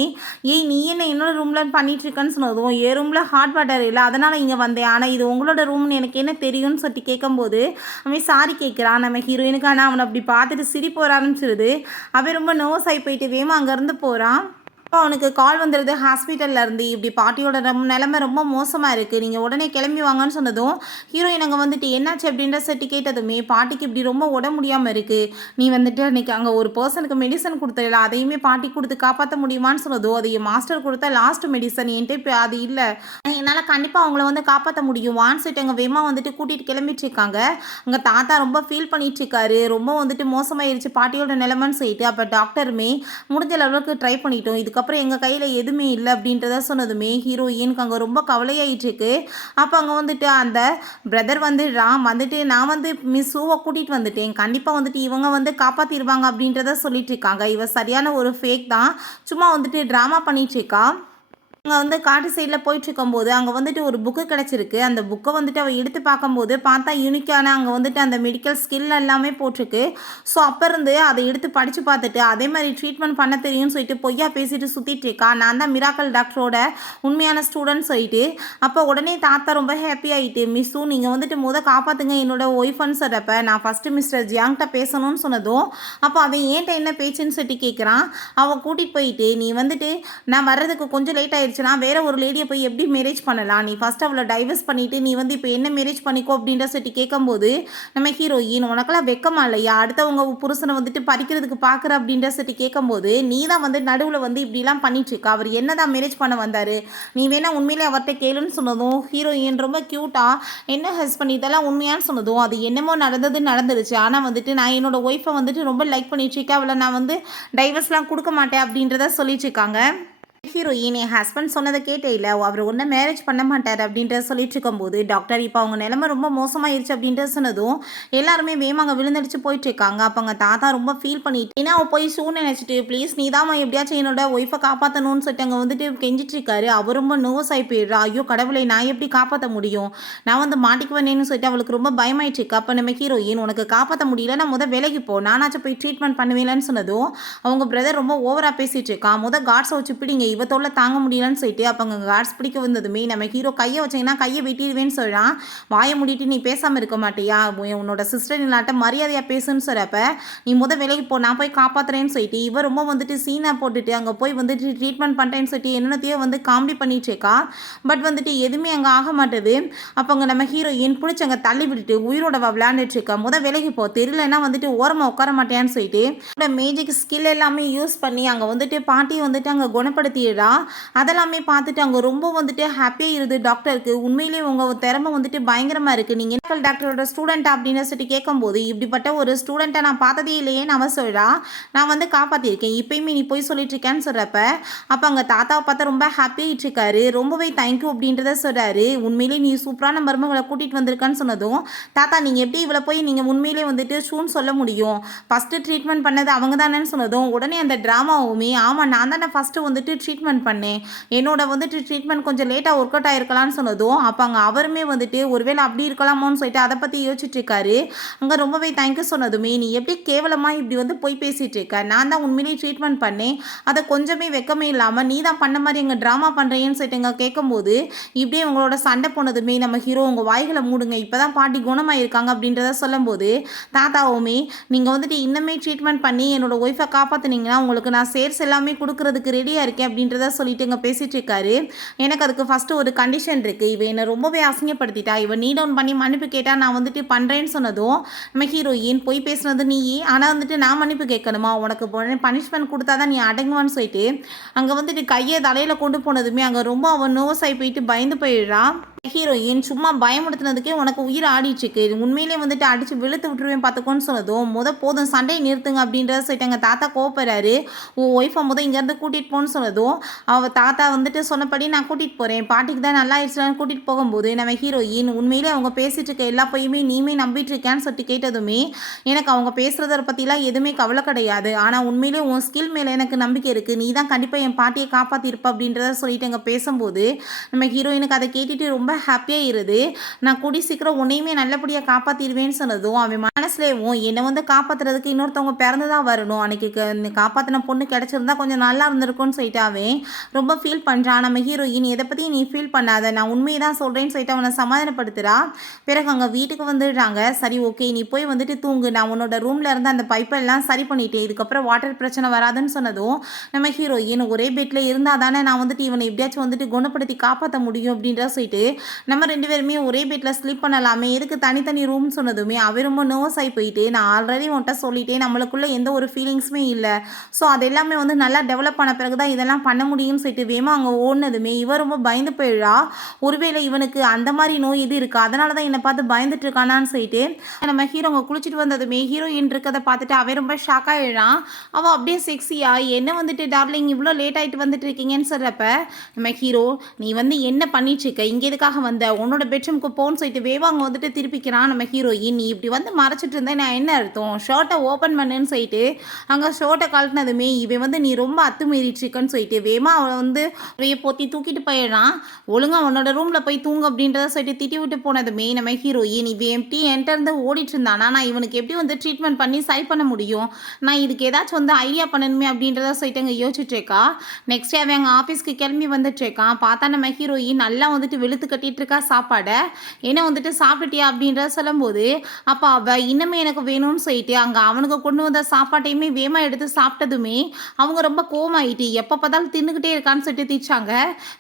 "ஏய் நீ என்ன என்னோட ரூமில் பண்ணிட்டு இருக்கன்னு" சொன்னதும், "என் ரூமில் ஹாட் வாட்டர் இல்லை, அதனால் இங்கே வந்தேன், ஆனால் இது உங்களோட ரூம்னு எனக்கு என்ன தெரியும்னு" சொல்லிட்டு கேட்கும்போது அவன் சாரி கேட்குறான். நம்ம ஹீரோயினுக்கு ஆனால் அவனை அப்படி பார்த்துட்டு சிரிப்பு வர ஆரம்பிச்சிருது. அவன் ரொம்ப நர்வஸ் ஆகி போயிட்டு வேமா அங்கேருந்து போகிறான். அப்போ அவனுக்கு கால் வந்துடுது ஹாஸ்பிட்டல்லேருந்து, "இப்படி பாட்டியோட நிலைமை ரொம்ப மோசமாக இருக்குது, நீங்கள் உடனே கிளம்பி வாங்கன்னு" சொன்னதும், ஹீரோயின் அங்கே வந்துட்டு என்னாச்சு அப்படின்ற செட்டு கேட்டதுமே, "பாட்டிக்கு இப்படி ரொம்ப உடம்பு முடியாமல் இருக்குது, நீ வந்துட்டு அன்றைக்கி அங்கே ஒரு பர்சனுக்கு மெடிசன் கொடுத்தல, அதையுமே பாட்டி கொடுத்து காப்பாற்ற முடியுமான்னு" சொன்னதும், "அது என் மாஸ்டர் கொடுத்த லாஸ்ட் மெடிசன், என்கிட்ட இப்போ அது இல்லை, என்னால் கண்டிப்பாக அவங்கள வந்து காப்பாற்ற முடியும் வான்னு" சொல்லிட்டு அங்கே வேமா வந்துட்டு கூட்டிகிட்டு கிளம்பிட்டு இருக்காங்க. அங்கே தாத்தா ரொம்ப ஃபீல் பண்ணிட்டு இருக்காரு, ரொம்ப வந்துட்டு மோசமாயிருச்சு பாட்டியோட நிலைமைன்னு சொல்லிட்டு. அப்போ டாக்டருமே, "முடிஞ்ச அளவுக்கு ட்ரை பண்ணிட்டோம், இதுக்கப்புறம் எங்கள் கையில் எதுவுமே இல்லை" அப்படின்றத சொன்னதுமே ஹீரோயினுக்கு அங்கே ரொம்ப கவலையாயிட்டு இருக்கு. அப்போ அங்கே வந்துட்டு அந்த பிரதர் வந்துட்டு, "நான் வந்து மிஸ் சூவை கூட்டிகிட்டு வந்துட்டேன், கண்டிப்பாக வந்துட்டு இவங்க வந்து காப்பாற்றிடுவாங்க" அப்படின்றத சொல்லிட்டு இருக்காங்க. இவ சரியான ஒரு ஃபேக் தான், சும்மா வந்துட்டு ட்ராமா பண்ணிட்டு இருக்கா. அங்கே வந்து காட்டு சைடில் போயிட்டுருக்கும்போது அங்கே வந்துட்டு ஒரு புக்கு கிடச்சிருக்கு. அந்த புக்கை வந்துட்டு அவள் எடுத்து பார்க்கும்போது பார்த்தா யூனிக்கான அங்கே வந்துட்டு அந்த மெடிக்கல் ஸ்கில் எல்லாமே போட்டிருக்கு. ஸோ அப்போ இருந்து அதை எடுத்து படித்து பார்த்துட்டு அதே மாதிரி ட்ரீட்மெண்ட் பண்ண தெரியும்னு சொல்லிட்டு பொய்யா பேசிட்டு சுற்றிட்டு இருக்கா. "நான் தான் மிராக்கல் டாக்டரோட உண்மையான ஸ்டூடெண்ட்" சொல்லிட்டு. அப்போ உடனே தாத்தா ரொம்ப ஹாப்பி ஆகிட்டு, "மிஸ்ஸு நீங்கள் வந்துட்டு காப்பாற்றுங்க என்னோட ஒய்ஃப்னு" சொல்கிறப்ப, "நான் ஃபஸ்ட்டு மிஸ்டர் ஜியாங்கிட்ட பேசணும்னு" சொன்னதும், அப்போ அவன் ஏன்ட்ட என்ன பேச்சுன்னு சொல்லிட்டு கேட்குறான். அவன் கூட்டிகிட்டு போயிட்டு, "நீ வந்துட்டு நான் வர்றதுக்கு கொஞ்சம் லேட் ஆயிடுச்சு, வேற ஒரு லேடியை போய் எப்படி மேரேஜ் பண்ணலாம், நீ ஃபர்ஸ்ட் அவளை டைவர்ஸ் பண்ணிட்டு நீ வந்து இப்போ என்ன மேரேஜ் பண்ணிக்கோ" அப்படின்ற சொல்லிட்டு கேட்கும்போது, நம்ம ஹீரோயின், "உனக்கெல்லாம் வெக்கமா இல்லையா, அடுத்தவங்க புருஷனை வந்துட்டு பறிக்கிறதுக்கு பார்க்குற" அப்படின்ற சொல்லிட்டு கேட்கும்போது, "நீ தான் வந்து நடுவில் வந்து இப்படிலாம் பண்ணிட்டு இருக்க, அவர் என்னதான் மேரேஜ் பண்ண வந்தார், நீ வேணா உண்மையிலே அவர்கிட்ட கேளுன்னு" சொன்னதும் ஹீரோயின் ரொம்ப க்யூட்டாக, "என்ன ஹஸ்பண்ட் இதெல்லாம் உண்மையான்னு" சொன்னதும், "அது என்னமோ நடந்துருச்சு, ஆனால் வந்துட்டு நான் என்னோட ஒய்ஃபை வந்துட்டு ரொம்ப லைக் பண்ணிட்டு இருக்கேன், அவளை நான் வந்து டைவர்ஸ்லாம் கொடுக்க மாட்டேன்" அப்படின்றத சொல்லிட்டு இருக்காங்க. ஹீரோயின், "என் ஹஸ்பண்ட் சொன்னதை கேட்டே இல்லை, அவர் ஒன்றும் மேரேஜ் பண்ண மாட்டார்" அப்படின்ற சொல்லிட்டு இருக்கும்போது, டாக்டர் இப்போ அவங்க நிலைமை ரொம்ப மோசமாயிருச்சு அப்படின்ற சொன்னதும் எல்லாருமே வேமாங்க விழுந்தடிச்சு போயிட்டு இருக்காங்க. அப்போ அங்கே தாத்தா ரொம்ப ஃபீல் பண்ணிட்டு, ஏன்னா அவள் போய் ஷூ நினச்சிட்டு, "ப்ளீஸ் நீ தான் எப்படியாச்சும் என்னோட ஒய்ஃபை காப்பாற்றணும்னு" சொல்லிட்டு அங்கே வந்துட்டு கெஞ்சிட்டு இருக்காரு. அவர் ரொம்ப நர்வஸ் ஆகி போயிடுறா. "ஐயோ கடவுளை, நான் எப்படி காப்பாற்ற முடியும், நான் வந்து மாட்டிக்குவேனேன்னு" சொல்லிட்டு அவளுக்கு ரொம்ப பயமாயிட்டு இருக்கு. அப்போ நம்ம ஹீரோயின், "உனக்கு காப்பாற்ற முடியல, நான் விலைக்கு போ, நானாச்சும் போய் ட்ரீட்மெண்ட் பண்ணுவேலன்னு" சொன்னதும் அவங்க பிரதர் ரொம்ப ஓவராக பேசிகிட்டு இருக்கான். காட்ஸை வச்சு பிடிங்க, இவ தொல்லை தாங்க முடியலன்னு சொல்லிட்டு அப்போ அங்கே கார்ட்ஸ் பிடிக்க வந்ததுமே நம்ம ஹீரோ கையை வச்சிங்கன்னா கையை வெட்டிடுவேன்னு சொல்கிறான். வாயை மூடிட்டு நீ பேசாமல் இருக்க மாட்டியா, உன்னோட சிஸ்டர் இல்லாட்ட மரியாதையாக பேசுன்னு சொல்கிறப்ப நீ விலைக்கு போ, நான் போய் காப்பாற்றுறேன்னு சொல்லிட்டு இவ ரொம்ப சீனா போட்டுட்டு அங்கே போய் ட்ரீட்மெண்ட் பண்ணுறேன்னு சொல்லிட்டு என்னென்னத்தையோ காமெடி பண்ணிட்டு இருக்கா. பட் எதுவுமே அங்கே ஆக மாட்டுது. அப்போ அங்கே நம்ம ஹீரோயின் பிடிச்சி அங்கே தள்ளி விட்டுட்டு உயிரோட விளையாண்டுட்டு இருக்கா. விலைக்கு போ, தெரியலன்னா ஓரமாக உட்கார மாட்டேன்னு சொல்லிட்டு மேஜிக் ஸ்கில் எல்லாமே யூஸ் பண்ணி அங்கே பாட்டி அங்கே குணப்படுத்திடுறா. அதெல்லாமே பார்த்துட்டு அங்கே ரொம்ப ஹாப்பியாக இருது டாக்டருக்கு. உண்மையிலேயே உங்கள் திறமை பயங்கரமாக இருக்குது, நீங்கள் டாக்டரோட ஸ்டூடெண்ட் அப்படின்னு சொல்லிட்டு கேட்கும்போது இப்படிப்பட்ட ஒரு ஸ்டூடெண்ட்டை நான் பார்த்ததே இல்லையே நம்ம சொல்கிறா. நான் காப்பாற்றிருக்கேன், இப்பயுமே நீ போய் சொல்லிட்டு இருக்கேன்னு சொல்கிறப்ப அப்போ அங்கே தாத்தாவை பார்த்தா ரொம்ப ஹாப்பியாகிட்டு இருக்காரு. ரொம்பவே தேங்க்யூ அப்படின்றத சொல்கிறாரு. உண்மையிலே நீ சூப்பரான மருமகளை கூட்டிகிட்டு வந்திருக்கான்னு சொன்னதும் தாத்தா நீங்கள் எப்படி இவ்வளோ போய் நீங்கள் உண்மையிலே ஷூன்னு சொல்ல முடியும், ஃபஸ்ட்டு ட்ரீட்மெண்ட் பண்ணது அவங்க தானேன்னு சொன்னதும் உடனே அந்த ட்ராமாவுமே ஆமாம் நான் தானே ஃபஸ்ட்டு ட்ரீட்மெண்ட் பண்ணேன், என்னோட ட்ரீட்மெண்ட் கொஞ்சம் லேட்டாக ஒர்க் அவுட் ஆகிருக்கலான்னு சொன்னதும் அப்போ அங்கே அவருமே ஒருவேளை அப்படி இருக்கலாமோன்னு சொல்லிட்டு அதை பற்றி யோசிச்சுட்டு இருக்காரு. அங்கே ரொம்பவே தேங்க்யூ சொன்னதுமே நீ எப்படி கேவலமாக இப்படி போய் பேசிகிட்டு இருக்க, நான் தான் உண்மையிலேயே ட்ரீட்மெண்ட் பண்ணேன், அதை கொஞ்சமே வெக்கமே இல்லாமல் நீ தான் பண்ண மாதிரி எங்கள் ட்ராமா பண்ணுறேன்னு சொல்லிட்டு எங்கள் கேட்கும்போது இப்படியே உங்களோட சண்டை போனதுமே நம்ம ஹீரோ உங்கள் வாய்களை மூடுங்க, இப்போ தான் பாட்டி குணமாயிருக்காங்க அப்படின்றத சொல்லும்போது தாத்தாவுமே நீங்கள் இன்னமே ட்ரீட்மெண்ட் பண்ணி என்னோட ஒய்ஃபை காப்பாற்றினீங்கன்னா உங்களுக்கு நான் சேர்ஸ் எல்லாமே கொடுக்கறதுக்கு ரெடியாக இருக்கேன் அப்படின்றத சொல்லிட்டு இங்கே பேசிகிட்டு இருக்காரு. எனக்கு அதுக்கு ஃபஸ்ட்டு ஒரு கண்டிஷன் இருக்குது, இவன் என்னை ரொம்பவே அசிங்கப்படுத்திட்டா, இவன் நீ டவுன் பண்ணி மன்னிப்பு கேட்டால் நான் பண்ணுறேன்னு சொன்னதும் நம்ம ஹீரோயின் போய் பேசுனது நீ, ஆனால் நான் மன்னிப்பு கேட்கணுமா, உனக்கு பனிஷ்மெண்ட் கொடுத்தா தான் நீ அடங்குவான்னு சொல்லிட்டு அங்கே கையை தலையில் கொண்டு போனதுமே அங்கே ரொம்ப அவன் நோஸ் ஆகி போயிட்டு பயந்து போயிடுறான். ஹீரோயின் சும்மா பயமுடுத்தினதுக்கே உனக்கு உயிர் ஆடிச்சுக்கு, உண்மையிலே அடித்து வெளுத்து விட்டுருவேன் பார்த்துக்கோன்னு சொன்னதும் போதும் சண்டையை நிறுத்துங்க அப்படின்றத சொல்லிட்டு எங்கள் தாத்தா கோவப்படுறாரு. உன் ஒய்ஃபை இங்கேருந்து கூட்டிகிட்டு போன்னு சொன்னதும் அவள் தாத்தா சொன்னபடி நான் கூட்டிகிட்டு போகிறேன், பாட்டிக்கு தான் நல்லா ஆயிடுச்சுலான்னு கூட்டிகிட்டு போகும்போது நம்ம ஹீரோயின் உண்மையிலே அவங்க பேசிகிட்டு இருக்க எல்லா பொய்யுமே நீமே நம்பிட்டு இருக்கேன்னு சொல்லிட்டு கேட்டதுமே எனக்கு அவங்க பேசுகிறத பற்றிலாம் எதுவுமே கவலை கிடையாது, ஆனால் உண்மையிலே உன் ஸ்கில் மேலே எனக்கு நம்பிக்கை இருக்குது, நீ தான் கண்டிப்பாக என் பாட்டியை காப்பாற்றிருப்ப அப்படின்றத சொல்லிட்டு எங்கள் பேசும்போது நம்ம ஹீரோயினுக்கு அதை கேட்டுட்டு ரொம்ப ஹாப்பியாக இருது. நான் கூடி சீக்கிரம் உன்னையுமே நல்லபடியாக காப்பாற்றிடுவேன்னு சொன்னதும் அவன் மனசுலேயும் என்னை காப்பாற்றுறதுக்கு இன்னொருத்தவங்க பிறந்து தான் வரணும், அன்றைக்கி காப்பாற்றின பொண்ணு கிடச்சிருந்தா கொஞ்சம் நல்லா இருந்திருக்கும்னு சொல்லிட்டு அவன் ரொம்ப ஃபீல் பண்ணுறான். நம்ம ஹீரோயின் எதை பற்றி நீ ஃபீல் பண்ணாத, நான் உண்மையை தான் சொல்கிறேன்னு சொல்லிட்டு அவனை சமாதானப்படுத்துகிறா. பிறகு அங்கே வீட்டுக்கு வந்துடுறாங்க. சரி ஓகே நீ போய் தூங்கு, நான் உன்னோட ரூமில் இருந்து அந்த பைப்பெல்லாம் சரி பண்ணிட்டேன், இதுக்கப்புறம் வாட்டர் பிரச்சனை வராதுன்னு சொன்னதும் நம்ம ஹீரோயின் ஒரே பெட்டில் இருந்தால் தானே நான் இவனை எப்படியாச்சும் குணப்படுத்தி காப்பாற்ற முடியும் அப்படின்ற சொல்லிட்டு நம்ம 2 பேருமே ஒரே பெட்டில் ஸ்லீப் பண்ணலாமே, எதுக்கு தனித்தனி ரூம்னு சொன்னதுமே அவன் ரொம்ப நர்வஸ் ஆகி போயிட்டு நான் ஆல்ரெடி உன்ட்ட சொல்லிட்டேன் நம்மளுக்குள்ளே எந்த ஒரு ஃபீலிங்ஸுமே இல்லை, ஸோ அது எல்லாமே நல்லா டெவலப் பண்ண பிறகு தான் இதெல்லாம் பண்ண முடியும்னு சொல்லிட்டு வேமா அங்கே ஓடினதுமே இவன் ரொம்ப பயந்து போயிடுறா. ஒருவேளை இவனுக்கு அந்த மாதிரி நோய் இது இருக்குது, அதனால தான் என்னை பார்த்து பயந்துட்டு இருக்கானான்னு சொல்லிட்டு நம்ம ஹீரோ அங்கே குளிச்சுட்டு வந்ததுமே ஹீரோயின் இருக்கிறத பார்த்துட்டு அவன் ரொம்ப ஷாக் ஆகிடுறான். அவள் அப்படியே செக்ஸியா என்ன டார்லிங் இவ்வளோ லேட் ஆகிட்டு இருக்கீங்கன்னு சொல்கிறப்ப நம்ம ஹீரோ நீ என்ன பண்ணிட்டு இருக்க, இங்கே எதுக்காக வந்த, உன்னோட பெட்ரூமுக்கு போன்னு சொல்லிட்டு வேவாங்க திருப்பிக்கிறான். நம்ம ஹீரோயின் நீ இப்படி மறைச்சிட்டு இருந்தேன் நான் என்ன அர்த்தம், ஷர்ட்டை ஓப்பன் பண்ணுன்னு சொல்லிட்டு அங்கே ஷர்ட்டை கழட்டினதுமே இவன் நீ ரொம்ப அத்துமீறிட்டு இருக்கன்னு சொல்லிட்டு வேமா அவளை போத்தி தூக்கிட்டு போயிடுறான். ஒழுங்கா உன்னோட ரூமில் போய் தூங்க அப்படின்றத சொல்லிட்டு திட்டி விட்டு போனதுமே நம்ம ஹீரோயின் இவன் எப்படி என்கிட்ட இருந்து ஓடிட்டு இருந்தானா, நான் இவனுக்கு எப்படி ட்ரீட்மெண்ட் பண்ணி சரி பண்ண முடியும், நான் இதுக்கு ஏதாச்சும் ஐடியா பண்ணணுமே அப்படின்றத சொல்லிட்டு அங்கே யோசிச்சுட்டு இருக்கா. நெக்ஸ்ட் அவன் அங்கே ஆஃபீஸ்க்கு கிளம்பி வந்துட்டு இருக்கான். பார்த்தா நம்ம ஹீரோயின் நல்லா வெளுத்து கட்டிட்டு இருக்கா சாப்பாடை. என்ன சாப்பிட்டுட்டியா அப்படின்றத சொல்லும்போது அப்போ அவள் இன்னமே எனக்கு வேணும்னு சொல்லிட்டு அங்கே அவனுக்கு கொண்டு வந்த சாப்பாட்டையுமே வேமா எடுத்து சாப்பிட்டதுமே அவங்க ரொம்ப கோவமாயிட்டு எப்போ பார்த்தாலும் தின்னுக்கிட்டே இருக்கான்னு சொல்லிட்டு திச்சாங்க.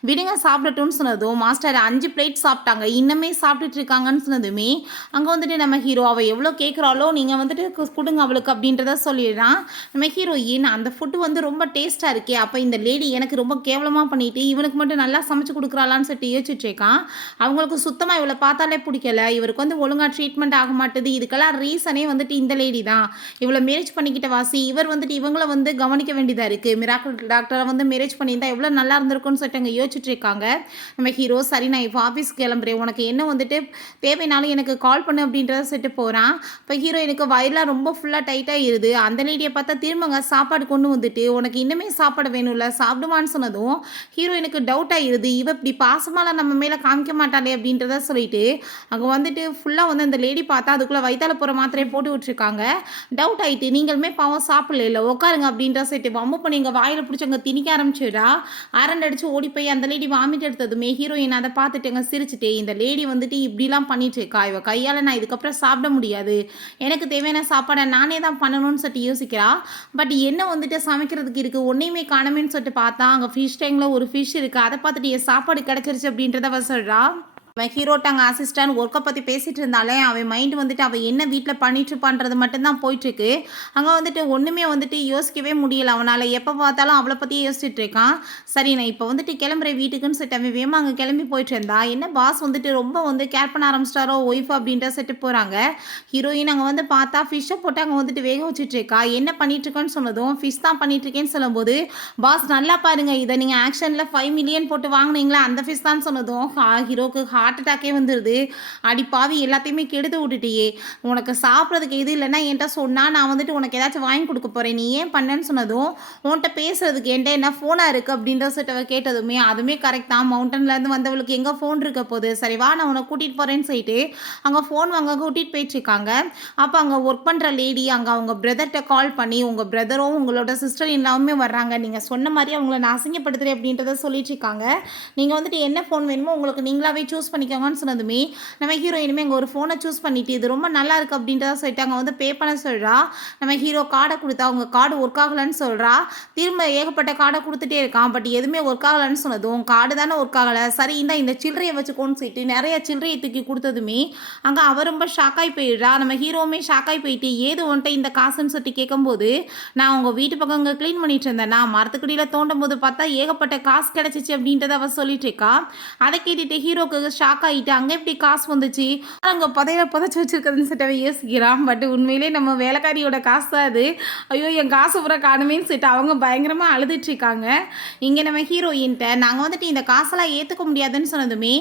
விடுங்க சாப்பிடட்டும்னு சொன்னதும் மாஸ்டர் 5 பிளேட் சாப்பிட்டாங்க, இன்னமே சாப்பிட்டுட்டு இருக்காங்கன்னு சொன்னதுமே அங்கே நம்ம ஹீரோ அவள் எவ்வளோ கேட்குறாளோ நீங்கள் கொடுங்க அவளுக்கு அப்படின்றத சொல்லிடுறான். நம்ம ஹீரோயின் அந்த ஃபுட்டு ரொம்ப டேஸ்ட்டாக இருக்கே, அப்போ இந்த லேடி எனக்கு ரொம்ப கேவலமாக பண்ணிட்டு இவனுக்கு மட்டும் நல்லா சமைச்சு கொடுக்குறாளான்னு சொல்லிட்டு யோசிச்சுட்டு இருக்கான். அவங்களுக்கு சுத்தமாக இவளை பார்த்தாலே பிடிக்கல, இவருக்கு ஒழுங்காக ட்ரீட்மெண்ட் ஆக மாட்டுது, இதுக்கெல்லாம் ரீசனே இந்த லேடி தான், இவளை மேரேஜ் பண்ணிக்கிட்ட வாசி இவர் இவங்களை கவனிக்க வேண்டியதாக இருக்குது, மிராக்கிள் டாக்டரை மேரேஜ் பண்ணியிருந்தா எவ்வளோ நல்லா இருந்திருக்குன்னு சொல்லிட்டு அங்கே யோசிச்சுட்டு இருக்காங்க. நம்ம ஹீரோ சரி நான் இப்போ ஆஃபீஸ்க்கு கிளம்புறேன், உனக்கு என்ன தேவைனாலும் எனக்கு கால் பண்ணு அப்படின்றத சொல்லிட்டு போகிறான். இப்போ ஹீரோ எனக்கு வயலாம் ரொம்ப ஃபுல்லாக டைட்டாக இருது, அந்த லேடியை பார்த்தா திரும்பங்க சாப்பாடு கொண்டு உனக்கு இன்னுமே சாப்பாடு வேணும்ல சாப்பிடுவான்னு சொன்னதும் ஹீரோ எனக்கு டவுட் ஆகிடுது, இவ இப்படி பாசமாலாம் நம்ம மேலே காமிக்க மாட்டாளே அப்படின்றத சொல்லிட்டு அங்கே வந்துட்டு ஃபுல்லாக வந்து அந்த லேடி பார்த்தா அதுக்குள்ளே வயித்தால போகிற மாத்திரையை போட்டு விட்டுருக்காங்க. டவுட் ஆயிட்டு நீங்களுமே பாவம் சாப்பிடல உட்காருங்க அப்படின்ற சொல்லிட்டு வம்பு பண்ணி எங்கள் வாயில் பிடிச்சி அங்கே திணிக்க ஆரம்பிச்சிடா. அரண்டடிச்சு ஓடி போய் அந்த லேடி வாமிட் எடுத்ததுமே ஹீரோயின் அதை பார்த்துட்டுங்க சிரிச்சுட்டு இந்த லேடி வந்துட்டு இப்படிலாம் பண்ணிட்டு இருக்கா, இவ கையால் நான் இதுக்கப்புறம் சாப்பிட முடியாது, எனக்கு தேவையான சாப்பாடை நானே தான் பண்ணணும்னு சொல்லிட்டு யோசிக்கிறா. பட் என்ன வந்துட்டு சமைக்கிறதுக்கு இருக்குது ஒன்றையுமே காணமேன்னு சொல்லிட்டு பார்த்தா அங்கே ஃபிஷ் டேங்கில் ஒரு ஃபிஷ் இருக்குது, அதை பார்த்துட்டு என் சாப்பாடு கிடச்சிருச்சு அப்படின்றத அவ சொல்கிறா. அவன் ஹீரோட்டாங்க அசிஸ்டன்ட் ஒர்க்கை பற்றி பேசிகிட்டு இருந்தாலே அவன் மைண்டு வந்துட்டு அவள் என்ன வீட்டில் பண்ணிட்டுருப்பான்றது மட்டும்தான் போயிட்டுருக்கு. அங்கே வந்துட்டு ஒன்றுமே வந்துட்டு யோசிக்கவே முடியலை அவனால், எப்போ பார்த்தாலும் அவளை பற்றியே யோசிச்சுட்டு இருக்கான். சரி நான் இப்போ வந்துட்டு கிளம்புறேன் வீட்டுக்குன்னு சொல்லிட்டு அவன் வேமா அங்கே கிளம்பி போயிட்டு இருந்தா. என்ன பாஸ் வந்துட்டு ரொம்ப வந்து கேர் பண்ண ஆரம்பிச்சிட்டாரோ ஒய்ஃப் அப்படின்ற செட்டு போகிறாங்க. ஹீரோயின் அங்கே வந்து பார்த்தா ஃபிஷ்ஷை போட்டு அங்கே வந்துட்டு வேக வச்சுட்டு இருக்கா. என்ன பண்ணிட்டுருக்கேன்னு சொன்னதும் ஃபிஷ் தான் பண்ணிட்டுருக்கேன்னு சொல்லும்போது பாஸ் நல்லா பாருங்கள், இதை நீங்கள் ஆக்ஷனில் 5 மில்லியன் போட்டு வாங்கினீங்களா அந்த ஃபிஷ் தான் சொன்னதும் ஹீரோக்கு ஹார்ட் அட்டாக்கே வந்துடுது. அடி பாவி எல்லாத்தையுமே கெடுத்து விட்டுட்டியே, உனக்கு சாப்பிட்றதுக்கு எது இல்லைன்னா என்கிட்ட சொன்னால் நான் வந்துட்டு உனக்கு ஏதாச்சும் வாங்கி கொடுக்க போகிறேன், நீ ஏன் பண்ணேன்னு சொன்னதும் உன்கிட்ட பேசுறதுக்கு என்கிட்ட என்ன ஃபோனாக இருக்குது அப்படின்ற சொல்லிட்டு கேட்டதுமே அதுவுமே கரெக்ட் தான், மவுண்டன்லேருந்து வந்தவளுக்கு எங்கே ஃபோன் இருக்க போகுது, சரி வா நான் உன்னை கூட்டிகிட்டு போகிறேன்னு சொல்லிட்டு அங்கே ஃபோன் வாங்க கூட்டிகிட்டு போயிட்டுருக்காங்க. அப்போ அங்கே ஒர்க் பண்ணுற லேடி அங்கே அவங்க பிரதர்கிட்ட கால் பண்ணி உங்கள் பிரதரும் உங்களோட சிஸ்டர் எல்லாமே வர்றாங்க, நீங்கள் சொன்ன மாதிரி அவங்கள நான் அசிங்கப்படுத்துகிறேன் அப்படின்றத சொல்லிட்டு இருக்காங்க. நீங்கள் வந்துட்டு என்ன ஃபோன் வேணுமோ உங்களுக்கு நீங்களாவே சூஸ் பண்ணிக்கோங்கன்னு சொன்னதுமே நம்ம ஹீரோயினுமே அங்கே ஒரு ஃபோனை சூஸ் பண்ணிட்டு இது ரொம்ப நல்லா இருக்குது அப்படின்றத சொல்லிட்டு அங்கே வந்து பே பண்ண சொல்கிறா. நம்ம ஹீரோ கார்டை கொடுத்தா அவங்க கார்டு ஒர்க் ஆகலைன்னு சொல்கிறா. திரும்ப ஏகப்பட்ட கார்டை கொடுத்துட்டே இருக்கான், பட் எதுவுமே ஒர்க் ஆகலைன்னு சொன்னதும் கார்டு தானே ஒர்க் ஆகலை, சரி இந்த சில்லறையை வச்சுக்கோன்னு சொல்லிட்டு நிறைய சில்லறையை தூக்கி கொடுத்ததுமே அங்கே அவர் ரொம்ப ஷாக்காகி போயிடுறா. நம்ம ஹீரோவுமே ஷாக்காகி போயிட்டு ஏது வந்துட்டு இந்த காசுன்னு சொல்லிட்டு கேட்கும்போது நான் உங்கள் வீட்டு பக்கம் அங்கே க்ளீன் பண்ணிட்டு இருந்தேன், நான் மரத்துக்கடியில் தோண்டும் போது பார்த்தா ஏகப்பட்ட காசு கிடச்சிச்சு அப்படின்றத அவள் சொல்லிட்டு இருக்கா. அதை கேட்டுட்டு ஹீரோக்கு ஷாக் ஆகிட்டு அங்கே எப்படி காசு வந்துச்சு, அங்கே புதைச்சி வச்சிருக்கிறதுன்னு சொல்லிட்டு யோசிக்கிறான். பட் உண்மையிலே நம்ம வேலைக்காரியோட காசு தான் அது, ஐயோ என் காசு பூரா காணுமேன்னு சொல்லிட்டு அவங்க பயங்கரமாக அழுதுட்டு இருக்காங்க. இங்கே நம்ம ஹீரோயின்ட்ட நாங்கள் வந்துட்டு இந்த காசெல்லாம் ஏற்றுக்க முடியாதுன்னு சொன்னதுமே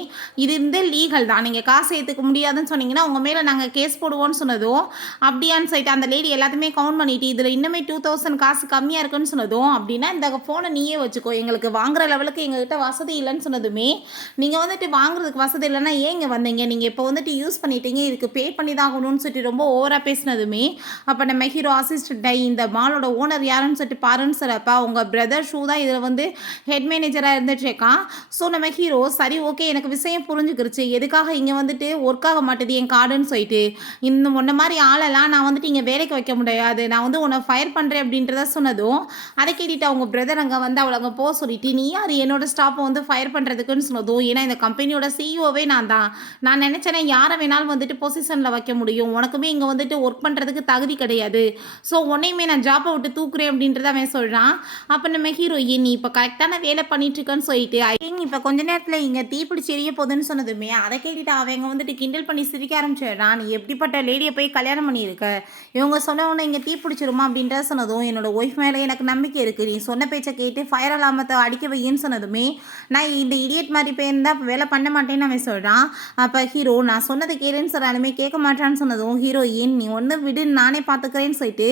இது வந்து லீகல் தான், நீங்கள் காசு ஏற்றுக்க முடியாதுன்னு சொன்னீங்கன்னா உங்கள் மேலே நாங்கள் கேஸ் போடுவோம்னு சொன்னதும் அப்படியான்னு சொல்லிட்டு அந்த லேடி எல்லாத்தையுமே கவுண்ட் பண்ணிட்டு இதில் இன்னுமே 2000 காசு கம்மியாக இருக்குன்னு சொன்னதும் அப்படின்னா இந்த ஃபோனை நீயே வச்சுக்கோ, எங்களுக்கு வாங்குற லெவலுக்கு எங்ககிட்ட வசதி இல்லைன்னு சொன்னதுமே நீங்கள் வந்துட்டு வாங்குறதுக்கு வசதி இல்லைன்னா ஏங்க வந்தீங்க, நீங்கள் இப்போ வந்துட்டு யூஸ் பண்ணிட்டீங்க இதுக்கு பே பண்ணி தான் ஆகணும்னு சொல்லிட்டு ரொம்ப ஓவராக பேசினதுமே அப்போ நம்ம ஹீரோ அசிஸ்டண்ட்டை இந்த மாலோட ஓனர் யாருன்னு சொல்லிட்டு பாருன்னு சொல்லப்பா உங்கள் பிரதர் ஷூ தான் இதில் வந்து ஹெட் மேனேஜராக இருந்துட்டு இருக்கான். ஸோ நம்ம ஹீரோ சரி ஓகே எனக்கு விஷயம் புரிஞ்சுக்கிருச்சு, எதுக்காக இங்கே வந்துட்டு ஒர்க் ஆக மாட்டேது என் கார்டுன்னு சொல்லிட்டு இந்த முன்ன மாதிரி ஆளெல்லாம் நான் வந்துட்டு இங்கே வேலைக்கு வைக்க முடியாது, நான் வந்து உன்னை ஃபயர் பண்ணுறேன் அப்படின்றத சொன்னதும் அதை கேட்டுட்டு அவங்க பிரதர் அங்கே வந்து அவளை அங்கே போக சொல்லிட்டு நீ யார் என்னோட ஸ்டாஃபை வந்து ஃபயர் பண்ணுறதுக்குன்னு சொன்னதும் ஏன்னா இந்த கம்பெனியோட சிஇஓவே நான் தான், நான் நினச்சேன்னா யாரை வேணாலும் வந்துட்டு பொசிஷனில் வைக்க முடியும், உனக்குமே இங்கே வந்துட்டு ஒர்க் பண்ணுறதுக்கு தகுதி கிடையாது, ஸோ உன்னையுமே நான் ஜாப்பை விட்டு தூக்குறேன் அப்படின்றத அவன் சொல்கிறான். அப்போ நம்ம ஹீரோயின் நீ இப்போ கரெக்டான வேலை பண்ணிட்டுருக்கேன்னு சொல்லிட்டு இப்போ கொஞ்ச நேரத்தில் இங்கே தீப்பிடிச்சு எரிய போகுதுன்னு சொன்னதுமே அதை கேட்டுட்டு அவங்க வந்துட்டு கிண்டல் பண்ணி சிரிக்க ஆரம்பிச்சிடுறான். நீ எப்படிப்பட்ட லேடியை போய் கல்யாணம் பண்ணியிருக்க, இவங்க சொன்னவொன்னே இங்கே தீப்பிடிச்சிருமா அப்படின்றத சொன்னதும் என்னோட ஒய்ஃப் மேலே எனக்கு நம்பிக்கை இருக்குது, நீ சொன்ன பேச்சை கேட்டு ஃபயர் அலாமத்தை அடிக்க வையின்னு சொன்னதுமே நான் இந்த இடியட் மாதிரி போயிருந்தா வேலை பண்ண மாட்டேன்னு அவன் சொல்கிறான். அப்போ ஹீரோ நான் சொன்னதை கேளுன்னு சொன்னாலுமே கேட்க மாட்டான்னு சொன்னதும் ஹீரோயின் நீ ஒன்று விடு நானே பார்த்துக்கிறேன்னு சொல்லிட்டு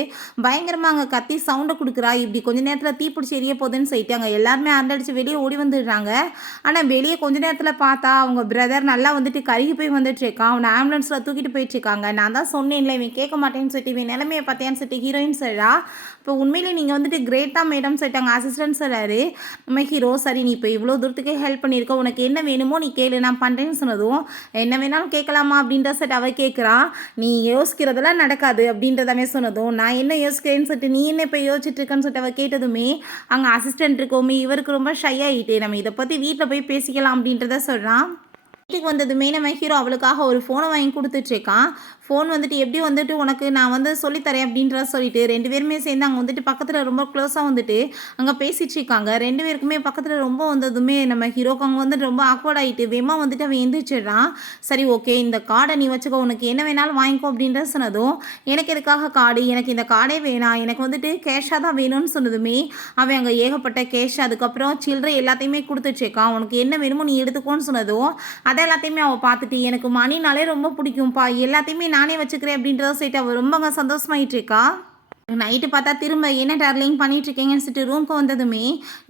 பயங்கரமாக அங்கே கத்தி சவுண்டை கொடுக்குறா. இப்படி கொஞ்ச நேரத்தில் தீப்பிடிச்சி எரிய போகுதுன்னு சொல்லிட்டு அங்கே எல்லாருமே அரண்டடிச்சு வெளியே ஓடி வந்துடுறாங்க. ஆனால் வெளியே கொஞ்ச நேரத்தில் பார்த்தா அவங்க பிரதர் நல்லா வந்துட்டு கருகி போய் வந்துட்டு இருக்கான், அவனை ஆம்புலன்ஸில் தூக்கிட்டு போயிட்டு இருக்காங்க. நான் தான் சொன்னேன்ல இவன் கேட்க மாட்டேன்னு சொல்லிட்டு இவன் நிலைமையை பார்த்தியான்னு சொல்லிட்டு ஹீரோயின் சொல்கிறா. இப்போ உண்மையிலே நீங்கள் வந்துட்டு கிரேட் தான் மேடம் சொல்லிட்டாங்க அசிஸ்டன்ட் சொல்கிறாரு. நம்ம ஹீரோ சரி நீ இப்போ இவ்வளோ தூரத்துக்கே ஹெல்ப் பண்ணியிருக்க, உனக்கு என்ன வேணுமோ நீ கேளு நான் பண்ணுறேன்னு சொன்னதும் என்ன வேணாலும் கேட்கலாமா அப்படின்ற சொல்லிட்டு அவள் கேட்குறான். நீ யோசிக்கிறதெல்லாம் நடக்காது அப்படின்றதாமே சொன்னதும் நான் என்ன யோசிக்கிறேன்னு சொல்லிட்டு நீ என்ன இப்போ யோசிச்சுட்டு இருக்கேன்னு சொல்லிட்டு அவள் கேட்டதுமே அங்கே அசிஸ்டன்ட் இருக்கோமே இவருக்கு ரொம்ப ஷை ஆகிட்டு நம்ம இதை பற்றி வீட்டில் போய் பேசிக்கலாம் அப்படின்றத சொல்கிறான். வீட்டுக்கு வந்ததுமே நம்ம ஹீரோ அவளுக்காக ஒரு ஃபோனை வாங்கி கொடுத்துட்ருக்கான். ஃபோன் வந்துட்டு எப்படி வந்துட்டு உனக்கு நான் வந்து சொல்லித்தரேன் அப்படின்றத சொல்லிட்டு 2 பேருமே சேர்ந்து அங்கே வந்துட்டு பக்கத்தில் ரொம்ப க்ளோஸாக வந்துட்டு அங்கே பேசிகிட்டு இருக்காங்க. 2 பேருக்குமே பக்கத்தில் ரொம்ப வந்ததுமே நம்ம ஹீரோக்கு அங்கே வந்துட்டு ரொம்ப ஆக்வர்ட் ஆகிட்டு வேமா வந்துட்டு அவன் எந்திரிச்சிடுறான். சரி ஓகே இந்த கார்டை நீ வச்சுக்கோ, உனக்கு என்ன வேணாலும் வாங்கிக்கோ அப்படின்ற சொன்னதும் எனக்கு எதுக்காக கார்டு, எனக்கு இந்த கார்டே வேணாம், எனக்கு வந்துட்டு கேஷாக தான் வேணும்னு சொன்னதுமே அவன் அங்கே ஏகப்பட்ட கேஷ் அதுக்கப்புறம் சில்லறை எல்லாத்தையுமே கொடுத்துட்ருக்கான். உனக்கு என்ன வேணுமோ நீ எடுத்துக்கோன்னு சொன்னதும் அதை எல்லாத்தையுமே அவள் பார்த்துட்டு எனக்கு மணினாலே ரொம்ப பிடிக்கும்ப்பா, எல்லாத்தையுமே நானே வச்சுக்கிறேன் அப்படின்றத சொல்லிட்டு அவள் ரொம்ப சந்தோஷமாயிட்டு இருக்கா. நைட்டு பார்த்தா திரும்ப என்ன டார்லிங் பண்ணிட்டுருக்கீங்கன்னு சொல்லிட்டு ரூமுக்கு வந்ததுமே,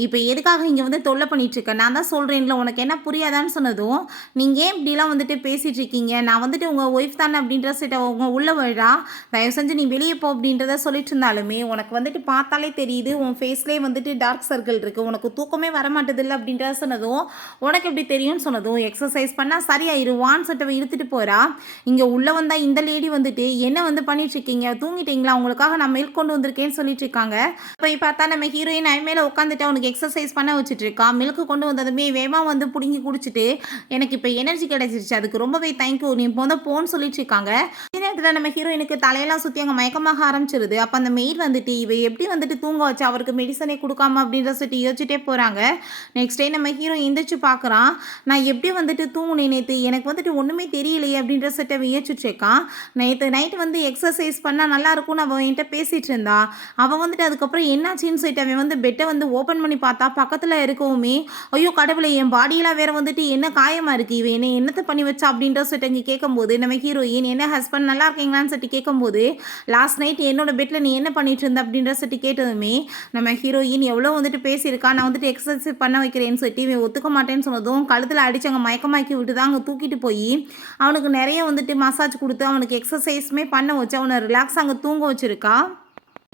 இப்போ எதுக்காக இங்கே வந்து தொல்லை பண்ணிட்டுருக்க? நான் தான் சொல்கிறேன்ல உனக்கு என்ன புரியாதான்னு சொன்னதும், நீங்கள் ஏன் இப்படிலாம் வந்துட்டு பேசிகிட்டு இருக்கீங்க? நான் வந்துட்டு உங்கள் ஒய்ஃப் தானே அப்படின்ற சொல்லிட்டு அவங்க உள்ள விழா, தயவு செஞ்சு நீ வெளியே போ அப்படின்றத சொல்லிட்டு இருந்தாலுமே, உனக்கு வந்துட்டு பார்த்தாலே தெரியுது உன் ஃபேஸ்லேயே வந்துட்டு டார்க் சர்க்கிள் இருக்குது. உனக்கு தூக்கமே வரமாட்டதில்ல அப்படின்றத சொன்னதும், உனக்கு எப்படி தெரியும்னு சொன்னதும், எக்ஸசைஸ் பண்ணால் சரியாயிருவான்னு சொல்லிட்டு இழுத்துட்டு போகிறா. இங்கே உள்ளே வந்தால் இந்த லேடி வந்துட்டு என்ன வந்து பண்ணிட்டுருக்கீங்க? தூங்கிட்டீங்களா? உங்களுக்காக நான் மில்க் கொண்டு வந்திருக்கேன்னு சொல்லிட்டு இருக்காங்க. போய் பார்த்தா நம்ம ஹீரோயின் அவன் மேலே உட்காந்துட்டு அவனுக்கு எக்ஸசைஸ் பண்ண வச்சுட்டு இருக்கா. மில்க் கொண்டு வந்ததுமே வேமா வந்து பிடுங்கி குடிச்சிட்டு எனக்கு இப்போ எனர்ஜி கிடைச்சிருச்சு, அதுக்கு ரொம்பவே தேங்க்யூ, நீ இப்போ வந்து போன்னு சொல்லிட்டு இருக்காங்க. இந்த நேரத்தில் நம்ம ஹீரோயினுக்கு தலையெல்லாம் சுற்றி அங்கே மயக்கமாக ஆரம்பிச்சிருது. அப்போ அந்த மெய்ட் வந்துட்டு இவ எப்படி வந்துட்டு தூங்க வச்சு அவருக்கு மெடிசனே கொடுக்காம அப்படின்ற சொல்லிட்டு யோசிச்சுட்டே போகிறாங்க. நெக்ஸ்ட் டே நம்ம ஹீரோ எந்திரிச்சு பார்க்குறான். நான் எப்படி வந்துட்டு தூங்குனேன் நேற்று, எனக்கு வந்துட்டு ஒன்றுமே தெரியலையே அப்படின்ற சொல்லிட்டு யோசிச்சுட்டு இருக்கான். நேற்று நைட்டு வந்து எக்ஸசைஸ் பண்ணால் நல்லா இருக்கும்னு அவன் என்கிட்ட பேசிட்டு இருந்தா. அவன் வந்துட்டு அதுக்கப்புறம் என்னாச்சுன்னு சொல்லிட்டு அவன் வந்து பெட்டை வந்து ஓப்பன் பண்ணி பார்த்தா பக்கத்தில் இருக்கவுமே, ஐயோ கடவுளை என் பாடியெல்லாம் வேற வந்துட்டு என்ன காயமாக இருக்குது, இவன் என்ன என்னத்தை பண்ணி வச்சா அப்படின்ற சொல்லிட்டு அங்கே கேட்கும்போது நம்ம ஹீரோயின் என்ன ஹஸ்பண்ட் நல்லா இருக்கீங்களான்னு சொல்லிட்டு கேட்கும்போது, லாஸ்ட் நைட் என்னோட பெட்டில் நீ என்ன பண்ணிட்டு இருந்த அப்படின்ற சொல்லிட்டு கேட்டதுமே நம்ம ஹீரோயின் எவ்வளோ வந்துட்டு பேசியிருக்கா, நான் வந்துட்டு எக்ஸசைஸ் பண்ண வைக்கிறேன்னு சொல்லிட்டு இவன் ஒத்துக்க மாட்டேன்னு சொன்னதும் கழுத்தில் அடிச்சு அங்கே மயக்கமாக்கி விட்டு தான் அங்கே தூக்கிட்டு போய் அவனுக்கு நிறைய வந்துட்டு மசாஜ் கொடுத்து அவனுக்கு எக்ஸசைஸுமே பண்ண வச்சு அவனை ரிலாக்ஸ் அங்கே தூங்க வச்சிருக்கா.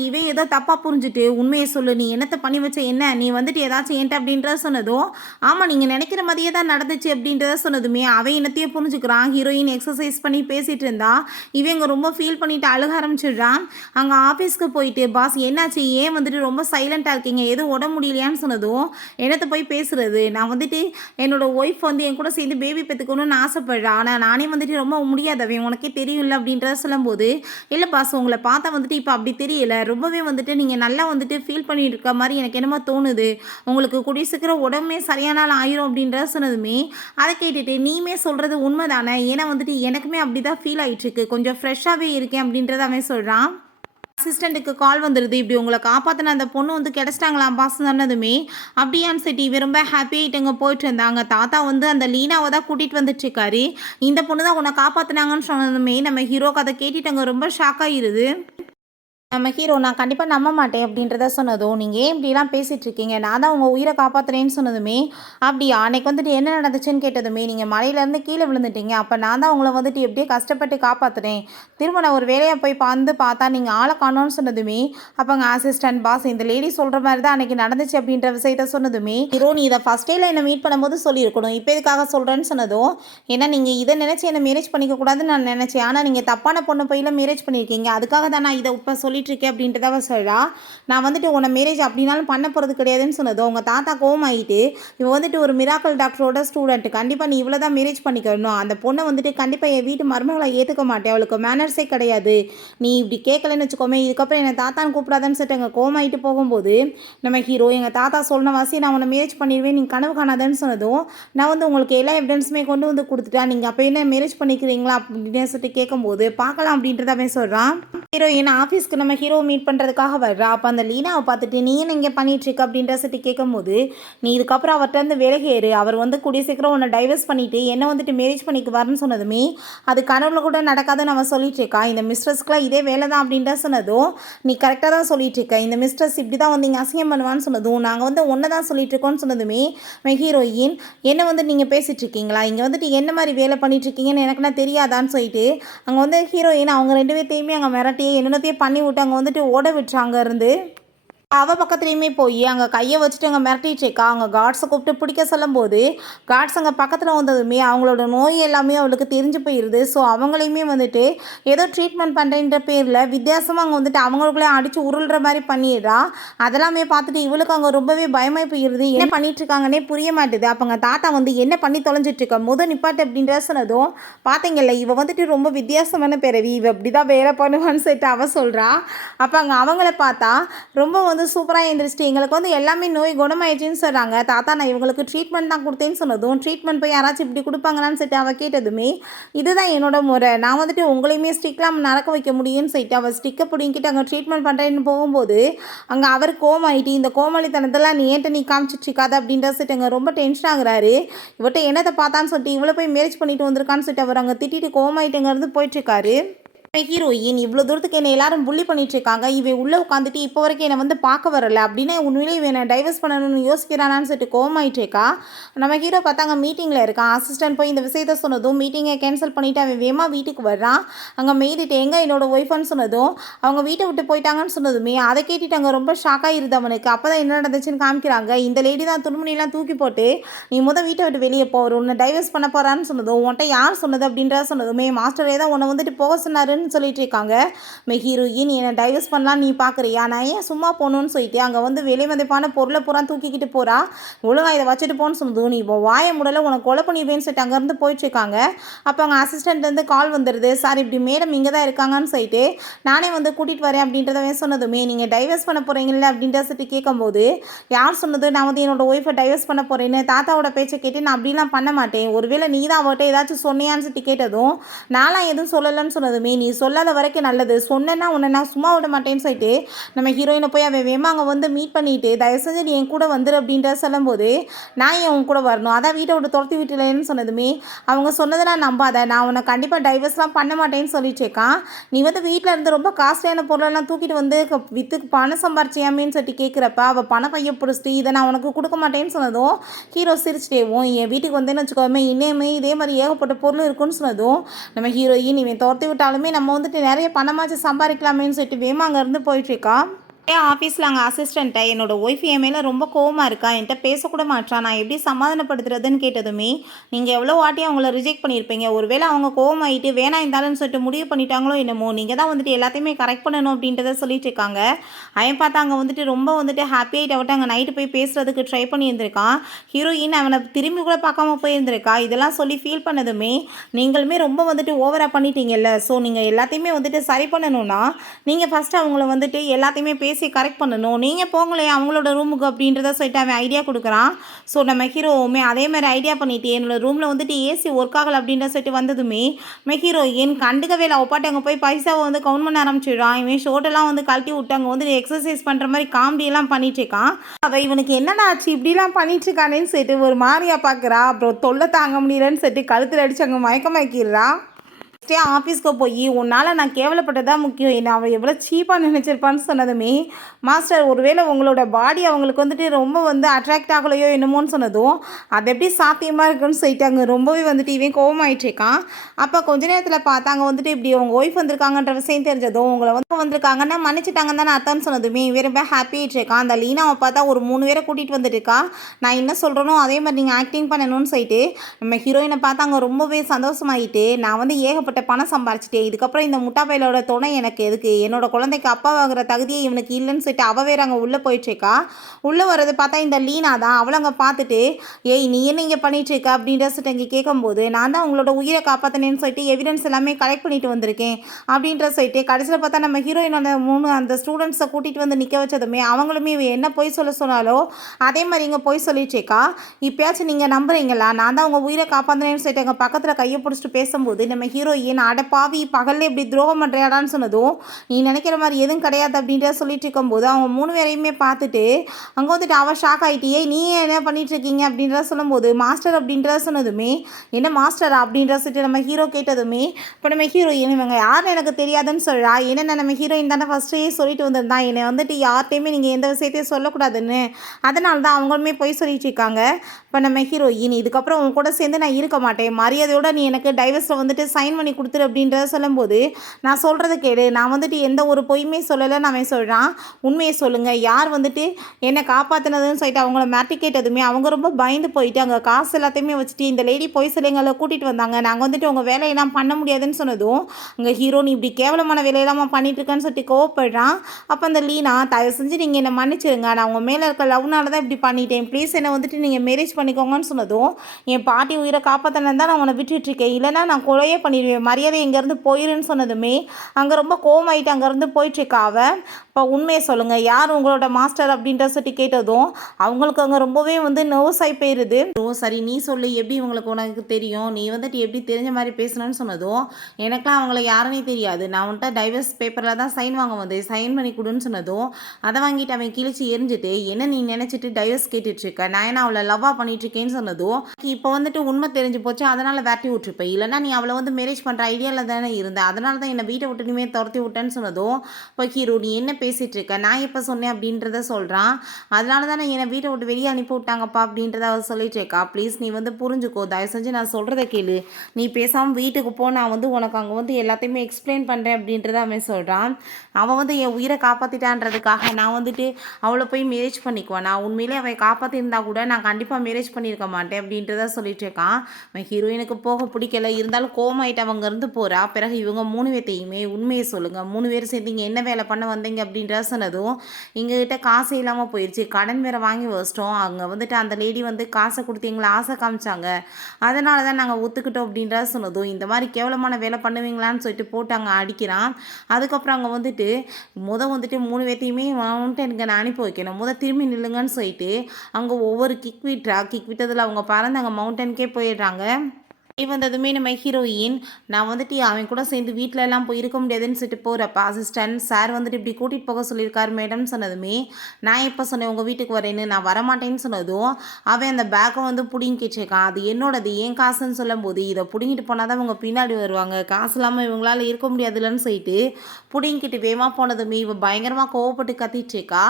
இவன் ஏதோ தப்பாக புரிஞ்சுட்டு உண்மையை சொல்லு, நீ என்னத்தை பண்ணி வச்ச, என்ன நீ வந்துட்டு ஏதாச்சும் ஏன்ட்ட அப்படின்றத சொன்னதும், ஆமாம் நீங்கள் நினைக்கிற மாதிரியே தான் நடந்துச்சு அப்படின்றத சொன்னதுமே அவன் என்னத்தையே புரிஞ்சுக்கிறான். ஹீரோயின் எக்ஸசைஸ் பண்ணி பேசிகிட்டு இருந்தா இவன் இங்கே ரொம்ப ஃபீல் பண்ணிட்டு அழுக ஆரம்பிச்சிடுறான். அங்கே ஆஃபீஸ்க்கு போயிட்டு பாஸ் என்னாச்சு, ஏன் வந்துட்டு ரொம்ப சைலண்ட்டாக இருக்கீங்க, எதுவும் உடம்பு முடியலையான்னு சொன்னதும், என்னத்தை போய் பேசுறது, நான் வந்துட்டு என்னோட ஒய்ஃப் வந்து என் கூட சேர்ந்து பேபி பெற்றுக்கணும்னு ஆசைப்படுறேன், ஆனால் நானே வந்துட்டு ரொம்ப முடியாதவன் உனக்கே தெரியும்ல அப்படின்றத சொல்லும்போது, இல்லை பாஸ் உங்களை பார்த்தா வந்துட்டு இப்போ அப்படி தெரியல, ரொம்பவே வந்துட்டு நீங்கள் நல்லா வந்துட்டு ஃபீல் பண்ணிட்டு இருக்க மாதிரி எனக்கு என்னமோ தோணுது, உங்களுக்கு கூடிய சீக்கிரம் உடம்பே சரியான நாள் ஆயிரும் அப்படின்றத சொன்னதுமே அதை கேட்டுட்டு நீமே சொல்கிறது உண்மை தானே, ஏன்னா வந்துட்டு எனக்குமே அப்படி தான் ஃபீல் ஆகிட்டுருக்கு, கொஞ்சம் ஃப்ரெஷ்ஷாகவே இருக்கேன் அப்படின்றத அவன் சொல்கிறான். அசிஸ்டண்ட்டுக்கு கால் வந்துடுது, இப்படி உங்களை காப்பாற்றின அந்த பொண்ணு வந்து கிடச்சிட்டாங்களாம் பாஸ் சொன்னதுமே அப்படியான்னு சொல்லிட்டு இவன் ரொம்ப ஹாப்பி ஆகிட்டுங்க போயிட்டு இருந்தாங்க. தாத்தா வந்து அந்த லீனாவை தான் கூட்டிகிட்டு வந்துட்டுருக்காரு. இந்த பொண்ணு தான் உன்னை காப்பாற்றினாங்கன்னு சொன்னதுமே நம்ம ஹீரோக்கு அதை கேட்டுட்டங்க ரொம்ப ஷாக் ஆகிடுது. நம்ம ஹீரோ நான் கண்டிப்பாக நம்ப மாட்டேன் அப்படின்றத சொன்னதும், நீங்கள் ஏன் இப்படிலாம் பேசிகிட்டு இருக்கீங்க, நான் தான் உங்கள் உயிரை காப்பாற்றுறேன்னு சொன்னதுமே, அப்படியா அன்னைக்கு வந்துட்டு என்ன நடந்துச்சுன்னு கேட்டதுமே, நீங்கள் மலையிலேருந்து கீழே விழுந்துட்டீங்க, அப்போ நான் தான் உங்களை வந்துட்டு எப்படியே கஷ்டப்பட்டு காப்பாற்றுறேன், திரும்ப நான் ஒரு வேலையை போய் பார்த்தா நீங்கள் ஆளை காணோன்னு சொன்னதுமே, அப்போங்க அசிஸ்டன்ட் பாஸ் இந்த லேடி சொல்கிற மாதிரி தான் அன்றைக்கி நடந்துச்சு அப்படின்ற விஷயத்த சொன்னதுமே, ஹீரோ நீ இதை ஃபஸ்ட் டேயில் என்னை மீட் பண்ணும்போது சொல்லியிருக்கணும், இப்போ எதுக்காக சொல்கிறேன்னு சொன்னதும், ஏன்னா நீங்கள் இதை நினச்சி என்னை மேரேஜ் பண்ணிக்க கூடாதுன்னு நான் நினச்சேன், ஆனால் நீங்கள் தப்பான பொண்ணு போயில மேரேஜ் பண்ணியிருக்கீங்க, அதுக்காக தான் நான் இதை இப்போ சொல்லிட்டு இருக்கேன் அப்படின்றத சொல்கிறா. நான் வந்துட்டு உன்னை மேரேஜ் அப்படின்னாலும் பண்ண போகிறது கிடையாதுன்னு சொன்னது உங்கள் தாத்தா கோவம் ஆகிட்டு, இவன் வந்துட்டு ஒரு மிராக்கல் டாக்டரோட ஸ்டூடெண்ட், கண்டிப்பாக நீ இவ்வளோ தான் மேரேஜ் பண்ணிக்கணும், அந்த பொண்ணை வந்துட்டு கண்டிப்பாக என் வீட்டு மருமகளை ஏற்றுக்க மாட்டேன், அவளுக்கு மேனர்ஸே கிடையாது, நீ இப்படி கேட்கலன்னு வச்சுக்கோமே, இதுக்கப்புறம் என்னை தாத்தான்னு கூப்பிடாதான்னு சொல்லிட்டு எங்கள் கோவம் ஆகிட்டு போகும்போது நம்ம ஹீரோ எங்கள் தாத்தா சொன்ன வாசி நான் உன்னை மேரேஜ் பண்ணிடுவேன், நீங்கள் கனவு காணாதன்னு சொன்னதும், நான் வந்து உங்களுக்கு எல்லா எவிடன்ஸுமே கொண்டு வந்து கொடுத்துட்டா, நீங்கள் அப்போ என்ன மேரேஜ் பண்ணிக்கிறீங்களா அப்படின்னு சொல்லிட்டு கேட்கும்போது பார்க்கலாம் அப்படின்றத அவன் சொல்கிறான். ஹீரோயின் ஆஃபீஸ்க்கு நம்ம ஹீரோ மீட் பண்ணுறதுக்காக வர்றா. அப்போ அந்த லீனாவை பார்த்துட்டு நீ என்ன இங்கே பண்ணிகிட்ருக்க அப்படின்ற சொல்லிட்டு கேட்கும்போது, நீ இதுக்கப்புறம் அவர்கிட்ட வந்து விலகேறு, அவர் வந்து கூடிய சீக்கிரம் உன்னை டைவர்ஸ் பண்ணிவிட்டு என்னை வந்துட்டு மேரேஜ் பண்ணிக்குவார்னு சொன்னதுமே அது கனவுல கூட நடக்காதுன்னு அவன் சொல்லிட்டு இருக்கா. இந்த மிஸ்ட்ரஸ்க்குலாம் இதே வேலை தான் அப்படின்ற சொன்னதும், நீ கரெக்டாக தான் சொல்லிட்டு இருக்க, இந்த மிஸ்ட்ரஸ் இப்படி தான் வந்து இங்கே அசிங்கம் பண்ணுவான்னு சொன்னதும், நாங்கள் வந்து ஒன்றை தான் சொல்லிட்டு இருக்கோன்னு சொன்னதுமே ஹீரோயின் என்ன வந்து நீங்கள் பேசிகிட்டு இருக்கீங்களா, இங்கே வந்துட்டு என்ன மாதிரி வேலை பண்ணிட்டு இருக்கீங்கன்னு எனக்குன்னா தெரியாதான்னு சொல்லிட்டு அங்கே வந்து ஹீரோயின் அவங்க ரெண்டு பேர்த்தையுமே அங்கே மிரட்டியே என்னென்னத்தையும் பண்ணி விட்டு அங்கே வந்துட்டு ஓட விட்டுறாங்க இருந்து. அவள் பக்கத்துலேயுமே போய் அங்கே கையை வச்சுட்டு அங்கே மிரட்டிட்டுருக்கா. அங்கே கார்ட்ஸை கூப்பிட்டு பிடிக்க சொல்லும்போது கார்ட்ஸ் அங்கே பக்கத்தில் வந்ததுமே அவங்களோட நோய் எல்லாமே அவளுக்கு தெரிஞ்சு போயிடுது. ஸோ அவங்களையுமே வந்துட்டு ஏதோ ட்ரீட்மெண்ட் பண்ணுறேன்ற பேரில் வித்தியாசமாக அங்கே வந்துட்டு அவங்களுக்குள்ளே அடித்து உருள்ற மாதிரி பண்ணிடுறா. அதெல்லாமே பார்த்துட்டு இவளுக்கு அங்கே ரொம்பவே பயமாகி போயிடுது. என்ன பண்ணிகிட்ருக்காங்கன்னே புரிய மாட்டுது. அப்போ அங்கே தாத்தா வந்து என்ன பண்ணி தொலைஞ்சிட்ருக்க நிப்பாட்டு அப்படின்ற சொன்னதும், பார்த்தீங்கல்ல இவள் வந்துட்டு ரொம்ப வித்தியாசமான பிறவி, இவள் இப்படி தான் வேலை பண்ணுவான்னு சொல்லிட்டு அவள் சொல்கிறா. அப்போ அங்கே அவங்கள பார்த்தா ரொம்ப வந்து சூப்பராக எழுந்திரிச்சிட்டு எங்களுக்கு வந்து எல்லாமே நோய் குணமாயிடுச்சுன்னு சொல்கிறாங்க. தாத்தா நான் இவங்களுக்கு ட்ரீட்மெண்ட் தான் கொடுத்தேன்னு சொன்னதும், ட்ரீட்மெண்ட் போய் யாராச்சும் இப்படி கொடுப்பாங்களான்னு சொல்லிட்டு அவள் கேட்டதுமே, இதுதான் என்னோட முறை, நான் வந்துட்டு உங்களையுமே ஸ்டிக்லாம் நடக்க வைக்க முடியும்னு சொல்லிட்டு அவள் ஸ்டிக்கை பிடிங்கிட்டு அங்கே ட்ரீட்மெண்ட் பண்ணுறேன்னு போகும்போது அங்கே அவர் கோமாயிட்டு, இந்த கோமாளித்தனத்தெல்லாம் நீ காமிச்சிட்ருக்காது அப்படின்ற சொல்லிட்டு அங்கே ரொம்ப டென்ஷன் ஆகுறாரு. இவட்ட என்னத்தை பார்த்தான்னு சொல்லிட்டு இவ்வளோ போய் மேரேஜ் பண்ணிட்டு வந்திருக்கான்னு சொல்லிட்டு அவர் அங்கே திட்டிட்டு கோமாயிட்டுங்கிறது போயிட்டுருக்காரு. ஹீரோயின் இவ்வளோ தூரத்துக்கு என்னை எல்லாரும் புள்ளி பண்ணிட்டு இருக்காங்க, இவன் உள்ளே உட்காந்துட்டு இப்போ வரைக்கும் என்னை வந்து பார்க்க வரல அப்படின்னா உண்மையிலே இவன் என்னை டைவர்ஸ் பண்ணணும்னு யோசிக்கிறானான்னு சொல்லிட்டு கோவமாயிட்டு இருக்கா. நம்ம ஹீரோ பார்த்தாங்க மீட்டிங்கில் இருக்கான். அசிஸ்டன்ட் போய் இந்த விஷயத்த சொன்னதும் மீட்டிங்கை கேன்சல் பண்ணிவிட்டு அவன் வேகமாக வீட்டுக்கு வர்றான். அங்கே மெய்திட்டு எங்கே என்னோட ஒய்ஃப்னு சொன்னதும் அவங்க வீட்டை விட்டு போயிட்டாங்கன்னு சொன்னதுமே அதை கேட்டுட்டு அங்கே ரொம்ப ஷாக்காக இருது அவனுக்கு. அப்போ தான் என்ன நடந்துச்சுன்னு காமிக்கிறாங்க. இந்த லேடி தான் துணிமணிலாம் தூக்கி போட்டு நீ வீட்டை விட்டு வெளியே போ, உன்னை டைவர்ஸ் பண்ண போகிறான்னு சொன்னதும் உன்ட்ட யார் சொன்னது அப்படின்றத சொன்னதுமே மாஸ்டரே தான் உன்னை வந்துட்டு போக சொன்னாருன்னு சொல்லிட்டு இருக்காங்க. ஹீரோயின் என்னை டைவர்ஸ் பண்ணலாம் நீ பார்க்குறியா, நான் ஏன் சும்மா போகணுன்னு சொல்லிட்டு அங்கே வந்து விலை மதிப்பான பொருளை பூரா தூக்கிக்கிட்டு போகிறா. ஒழுங்கா இதை வச்சுட்டு போன்னு சொன்னதும் நீ இப்போ வாய முடலை உனக்கு கொலை பண்ணிடுவேன்னு சொல்லிட்டு அங்கேருந்து போயிட்டுருக்காங்க. அப்போ அங்கே அசிஸ்டன்ட்லேருந்து கால் வந்துடுது. சார் இப்படி மேடம் இங்கே தான் இருக்காங்கன்னு சொல்லிட்டு நானே வந்து கூட்டிகிட்டு வரேன் அப்படின்றத சொன்னதுமே நீங்கள் டைவர்ஸ் பண்ண போகிறீங்கள அப்படின்ற சொல்லிட்டு கேட்கும்போது யார் சொன்னது நான் வந்து என்னோட ஒய்ஃபை டைவர்ஸ் பண்ண போகிறேன்னு தாத்தாவோட பேச்சை கேட்டு நான் அப்படிலாம் பண்ண மாட்டேன், ஒருவேளை நீ தான் அவர்கிட்ட ஏதாச்சும் சொன்னியான்னு சொல்லிட்டு கேட்டதும் நான்லாம் எதுவும் சொல்லலைன்னு சொன்னதுமே நீ சொல்லாத வரைக்கும் நல்லது, சொன்னேன்னா உன்னை நான் சும்மா விட மாட்டேன்னு சொல்லிட்டு நம்ம ஹீரோயினை போய் அவன் வேமா அங்கே வந்து மீட் பண்ணிவிட்டு தயவு செஞ்சு நீ என் கூட வந்துரு அப்படின்ற சொல்லும்போது நான் ஏன் உன் கூட வரணும், அதான் வீட்டை விட்டு துரத்தி விட்டுலேன்னு சொன்னதுமே அவங்க சொன்னதெல்லாம் நம்பாத, நான் உன்னை கண்டிப்பாக டைவர்ஸ்லாம் பண்ண மாட்டேன்னு சொல்லிட்டு இருக்கான். நீ வந்து வீட்டில் இருந்து ரொம்ப காஸ்ட்லியான பொருளெல்லாம் தூக்கிட்டு வந்து வித்துக்கு பணம் சம்பாரிச்சியாமேன்னு சொல்லிட்டு கேட்குறப்ப அவள் பண பைய பிடிச்சிட்டு இதை நான் உனக்கு கொடுக்க மாட்டேன்னு சொன்னதும் ஹீரோ சிரிச்சிட்டேவும் என் வீட்டுக்கு வந்தேன்னு வச்சுக்கோமே இன்னேமே இதே மாதிரி ஏகப்பட்ட பொருள் இருக்குன்னு சொன்னதும் நம்ம ஹீரோயின் இவன் துரத்தி விட்டாலுமே நம்ம வந்துட்டு நிறைய பணமாச்சு சம்பாதிக்கலாமேன்னு சொல்லிட்டு வேமா அங்கேருந்து போயிட்டுருக்கா. ஆஃபீஸில் அங்கே அசிஸ்டண்ட்டை என்னோட ஒய்ஃப் என் மேலே ரொம்ப கோவமாக இருக்கா, என்கிட்ட பேசக்கூட மாட்டான், நான் எப்படி சமாதானப்படுத்துறதுன்னு கேட்டதுமே நீங்கள் எவ்வளோ வாட்டி அவங்கள ரிஜெக்ட் பண்ணியிருப்பீங்க, ஒருவேளை அவங்க கோவமாயிட்டு வேணாம் இருந்தாலும் சொல்லிட்டு முடிவு பண்ணிட்டாங்களோ என்னமோ, நீங்கள் தான் வந்துட்டு எல்லாத்தையுமே கரெக்ட் பண்ணணும் அப்படின்றத சொல்லிட்டு இருக்காங்க. அவன் பார்த்தா அங்கே வந்துட்டு ரொம்ப வந்துட்டு ஹாப்பி ஆகிட்டு அவட்ட அங்கே நைட்டு போய் பேசுகிறதுக்கு ட்ரை பண்ணியிருந்திருக்கான். ஹீரோயின் அவனை திரும்பி கூட பார்க்காம போயிருந்திருக்கா. இதெல்லாம் சொல்லி ஃபீல் பண்ணதுமே நீங்களுமே ரொம்ப வந்துட்டு ஓவராக பண்ணிட்டீங்கல்ல, ஸோ நீங்கள் எல்லாத்தையுமே வந்துட்டு சரி பண்ணணும்னா நீங்கள் ஃபஸ்ட்டு அவங்கள வந்துட்டு எல்லாத்தையுமே பேசி கரெக்ட் பண்ணணும், நீங்கள் போங்களே அவங்களோட ரூமுக்கு அப்படின்றத சொல்லிட்டு அவன் ஐடியா கொடுக்குறான். ஸோ நம்ம ஹீரோவுமே அதே மாதிரி ஐடியா பண்ணிவிட்டு என்னோடய ரூமில் வந்துட்டு ஏசி ஒர்க் ஆகலை அப்படின்ற சொல்லிட்டு வந்ததுமே நம்ம ஹீரோயின் கண்டுக்கவே இல்லை, ஒப்பாட்டி அங்கே போய் பைசாவை வந்து கவுண்ட் பண்ண ஆரம்பிச்சிடுறான். இவன் ஷோட்டெல்லாம் வந்து கழட்டி விட்டு அங்கே வந்து எக்ஸசைஸ் பண்ணுற மாதிரி காமெடியெல்லாம் பண்ணிட்டு இருக்கான். அவள் இவனுக்கு என்னென்ன ஆச்சு இப்படிலாம் பண்ணிட்டு இருக்கானேன்னு சொல்லிட்டு ஒரு மாதிரியாக பார்க்குறா. அப்புறம் தொல்லை தாங்க முடியலன்னு சொல்லிட்டு கழுத்தில் அடிச்சு அங்கே மயக்கமாக்கிடுறா. ஆஃபீஸ்க்கு போய் உன்னால் நான் கேவலப்பட்டதான் முக்கியம், என்ன அவள் எவ்வளோ சீப்பாக நினச்சிருப்பான்னு சொன்னதுமே மாஸ்டர் ஒருவேளை உங்களோட பாடி அவங்களுக்கு வந்துட்டு ரொம்ப வந்து அட்ராக்ட் ஆகலையோ என்னமோன்னு சொன்னதும் அது எப்படி சாத்தியமாக இருக்குன்னு சொல்லிட்டாங்க. ரொம்பவே வந்துட்டு இவன் கோவமாயிட்ருக்கான். அப்போ கொஞ்ச நேரத்தில் பார்த்தாங்க வந்துட்டு இப்படி உங்கள் ஒய்ஃப் வந்திருக்காங்கன்ற விஷயம் தெரிஞ்சதும் உங்களை வந்து வந்திருக்காங்கன்னா மன்னிச்சிட்டாங்கன்னு தானே அர்த்தம்னு சொன்னதுமே இவன் ரொம்ப ஹாப்பி ஆகிட்ருக்கான். அந்த லீனாவை பார்த்தா ஒரு 3 பேரை கூட்டிகிட்டு வந்துட்டு இருக்கா. நான் என்ன சொல்கிறேனோ அதே மாதிரி நீங்கள் ஆக்டிங் பண்ணணும்னு சொல்லிட்டு நம்ம ஹீரோயினை பார்த்தாங்க ரொம்பவே சந்தோஷமாயிட்டு நான் வந்து ஏகப்பட்ட பணம் சம்பாரிச்சிட்டேன், இதுக்கப்புறம் இந்த முட்டாப்பையிலோட துணை எனக்கு எதுக்கு, என்னோட குழந்தைக்கு அப்பா வாங்குற தகுதியை இவனுக்கு இல்லைன்னு சொல்லிட்டு அவ வேற அங்கே உள்ளே போயிட்டுருக்கா. உள்ளே வர்றது பார்த்தா இந்த லீனா தான். அவளை அங்கே பார்த்துட்டு ஏய் நீ என்ன இங்கே பண்ணிகிட்ருக்க அப்படின்ற சொல்லிட்டு இங்கே கேட்கும்போது நான் தான் உங்களோட உயிரை காப்பாற்றினேன்னு சொல்லிட்டு எவிடன்ஸ் எல்லாமே கலெக்ட் பண்ணிட்டு வந்திருக்கேன் அப்படின்ற சொல்லிட்டு கடைசியில் பார்த்தா நம்ம ஹீரோயினோட 3 அந்த ஸ்டூடெண்ட்ஸை கூட்டிகிட்டு வந்து நிற்க வச்சதுமே அவங்களுமே என்ன போய் சொன்னாலோ அதே மாதிரி இங்கே போய் சொல்லிட்டுருக்கா. இப்போயாச்சும் நீங்கள் நம்புறீங்களா, நான் தான் உங்கள் உயிரை காப்பாற்றினேன்னு சொல்லிட்டு எங்கள் பக்கத்தில் கையை பிடிச்சிட்டு பேசும்போது நம்ம ஹீரோயின் அடப்பாவி பகலில் இப்படி துரோகம் பண்ணுறியாடான்னு சொன்னதும் நீ நினைக்கிற மாதிரி எதுவும் கிடையாது அப்படின்ற சொல்லிட்டு இருக்கும்போது அவங்க 3 பேரையுமே பார்த்துட்டு அங்கே வந்துட்டு அவள் ஷாக் ஆகிட்டியே நீ என்ன பண்ணிட்டு இருக்கீங்க அப்படின்றத சொல்லும்போது மாஸ்டர் அப்படின்றத சொன்னதுமே என்ன மாஸ்டரா அப்படின்ற சொல்லிட்டு நம்ம ஹீரோ கேட்டதுமே இப்போ நம்ம ஹீரோயின் இவங்க யாருன்னு எனக்கு தெரியாதுன்னு சொல்கிறா. ஏன்னா நம்ம ஹீரோயின் தானே ஃபஸ்ட்டே சொல்லிட்டு வந்திருந்தா என்னை வந்துட்டு யார்கிட்டையுமே நீங்கள் எந்த விஷயத்தையும் சொல்லக்கூடாதுன்னு, அதனால தான் அவங்களுமே போய் சொல்லிட்டு இருக்காங்க. இப்போ நம்ம ஹீரோயின் இதுக்கப்புறம் உங்க கூட சேர்ந்து நான் இருக்க மாட்டேன், மரியாதையோட நீ எனக்கு டைவர்ஸில் வந்துட்டு சைன் பண்ணி கொடுத்துரு அப்படின்றத சொல்லும்போது நான் சொல்கிறத கேளு, நான் வந்துட்டு எந்த ஒரு பொய்யுமே சொல்லலைன்னு அவன் சொல்கிறான். உண்மையை சொல்லுங்கள், யார் வந்துட்டு என்னை காப்பாற்றினதுன்னு சொல்லிட்டு அவங்கள மாட்டி கேட்டதுமே அவங்க ரொம்ப பயந்து போயிட்டு அங்கே காசு எல்லாத்தையுமே வச்சுட்டு இந்த லேடி போய் சொல்லி எங்களை கூட்டிகிட்டு வந்தாங்க, நாங்கள் வந்துட்டு உங்கள் வேலையெல்லாம் பண்ண முடியாதுன்னு சொன்னதும் அங்கே ஹீரோ நீ இப்படி கேவலமான வேலையெல்லாம் பண்ணிட்டு இருக்கேன்னு சொல்லிட்டு கோவப்படுறான். அப்போ அந்த லீனா தயவு செஞ்சு நீங்கள் என்னை மன்னிச்சிருங்க, நான் உங்கள் மேலே இருக்க லவ்னால தான் இப்படி பண்ணிட்டேன், ப்ளீஸ் என்னை வந்துட்டு நீங்கள் மேரேஜ் பண்ணிக்கோங்கன்னு சொன்னதும் என் பாட்டி உயிரை காப்பாற்றினது தான் நான் உன்னை விட்டுட்ருக்கேன், இல்லைனா நான் கொலையே பண்ணிடுவேன், மரியாதை இங்கேருந்து போயிருன்னு சொன்னதுமே அங்கே ரொம்ப கோவமாயிட்டு அங்கேருந்து போயிட்டுருக்கா அவன். இப்போ உண்மையை சொல்லுங்கள், யார் உங்களோட மாஸ்டர் அப்படின்ற சொல்லி கேட்டதும் அவங்களுக்கு அங்கே ரொம்பவே வந்து நர்வஸ் ஆகி போயிடுது. ஓ சரி நீ சொல்லு, எப்படி உனக்கு தெரியும், நீ வந்துட்டு எப்படி தெரிஞ்ச மாதிரி பேசணும்னு சொன்னதும் எனக்குலாம் அவங்கள யாருன்னே தெரியாது, நான் வந்துட்டு டைவர்ஸ் பேப்பரில் தான் சைன் வாங்க வந்து சைன் பண்ணி கொடுன்னு சொன்னதும் அதை வாங்கிட்டு அவன் கிழிச்சு எரிஞ்சிட்டு என்ன நீ நினச்சிட்டு டைவர்ஸ் கேட்டுட்ருக்க, நான் என்ன அவளை லவ்வாக பண்ணிட்டுருக்கேன்னு சொன்னதும் இப்போ வந்துட்டு உண்மை தெரிஞ்சு போச்சு அதனால் வேட்டி விட்டுருப்பேன், இல்லைனா நீ அவளை வந்து மேரேஜ் பண்ணுற பண்ணுற ஐடியாவில் தானே இருந்தேன், அதனால தான் என்னை வீட்டை விட்டு இனிமேல் துரத்தி விட்டேன்னு சொன்னதும், இப்போ ஹீரோ நீ என்ன பேசிகிட்டு இருக்க, நான் எப்போ சொன்னேன் அப்படின்றத சொல்கிறான். அதனால தான் என்னை வீட்டை விட்டு வெளியே அனுப்பி விட்டாங்கப்பா அப்படின்றத அவர் சொல்லிட்டு இருக்கா. ப்ளீஸ் நீ வந்து புரிஞ்சுக்கோ, தயவு செஞ்சு நான் சொல்கிறத கேளு, நீ பேசாமல் வீட்டுக்கு போ, நான் வந்து உனக்கு அங்கே வந்து எல்லாத்தையுமே எக்ஸ்பிளைன் பண்ணுறேன் அப்படின்றத அவன் சொல்கிறான். அவன் வந்து என் உயிரை காப்பாற்றிட்டான்றதுக்காக நான் வந்துட்டு அவளை போய் மேரேஜ் பண்ணிக்குவான், நான் உண்மையிலே அவன் காப்பாற்றிருந்தா கூட நான் கண்டிப்பாக மேரேஜ் பண்ணியிருக்க மாட்டேன் அப்படின்றத சொல்லிட்டு இருக்கான். அவன் ஹீரோயினுக்கு போக பிடிக்கல, இருந்தாலும் கோமாயிட்டு அவங்க இருந்து போகிறா. பிறகு இவங்க 3 பேர்த்தையுமே உண்மையை சொல்லுங்கள், 3 பேர் சேர்ந்து இங்கே என்ன வேலை பண்ண வந்தீங்க அப்படின்ற சொன்னதும், எங்ககிட்ட காசு இல்லாமல் போயிடுச்சு, கடன் வேறு வாங்கி வச்சிட்டோம், அங்கே வந்துட்டு அந்த லேடி வந்து காசை கொடுத்து எங்களை ஆசை காமிச்சாங்க, அதனால தான் நாங்கள் ஒத்துக்கிட்டோம் அப்படின்ற சொன்னதும், இந்த மாதிரி கேவலமான வேலை பண்ணுவீங்களான்னு சொல்லிட்டு போட்டு அங்கே அடிக்கிறான். அதுக்கப்புறம் அங்கே வந்துட்டு வந்துட்டு 3 பேர்த்தையுமே மவுண்டனுக்கு நான் அனுப்பி வைக்கணும், திரும்பி நில்லுங்கன்னு சொல்லிட்டு அங்கே ஒவ்வொரு கிக் விட்டதில் அவங்க பறந்து அங்கே மவுண்டனுக்கே போயிடுறாங்க. வந்ததுமே நம்ம ஹீரோயின் நான் வந்துட்டு அவன் கூட சேர்ந்து வீட்டில எல்லாம் போய் இருக்க முடியாதுன்னு சொல்லிட்டு போகிறப்ப அசிஸ்டன்ட் சார் வந்துட்டு இப்படி கூட்டிகிட்டு போக சொல்லியிருக்காரு மேடம் சொன்னதுமே, நான் எப்போ சொன்னேன் உங்கள் வீட்டுக்கு வரேன்னு, நான் வரமாட்டேன்னு சொன்னதும் அவன் அந்த பேக்கை வந்து பிடிங்கிச்சிருக்கான். அது என்னோடது, ஏன் காசுன்னு சொல்லும்போது, இதை பிடிங்கிட்டு போனால் தான் அவங்க பின்னாடி வருவாங்க, காசு இல்லாமல் இவங்களால இருக்க முடியாதுல்லன்னு சொல்லிட்டு பிடிங்கிட்டு வேகமாக போனதுமே இவன் பயங்கரமாக கோவப்பட்டு கத்திட்டுருக்கா.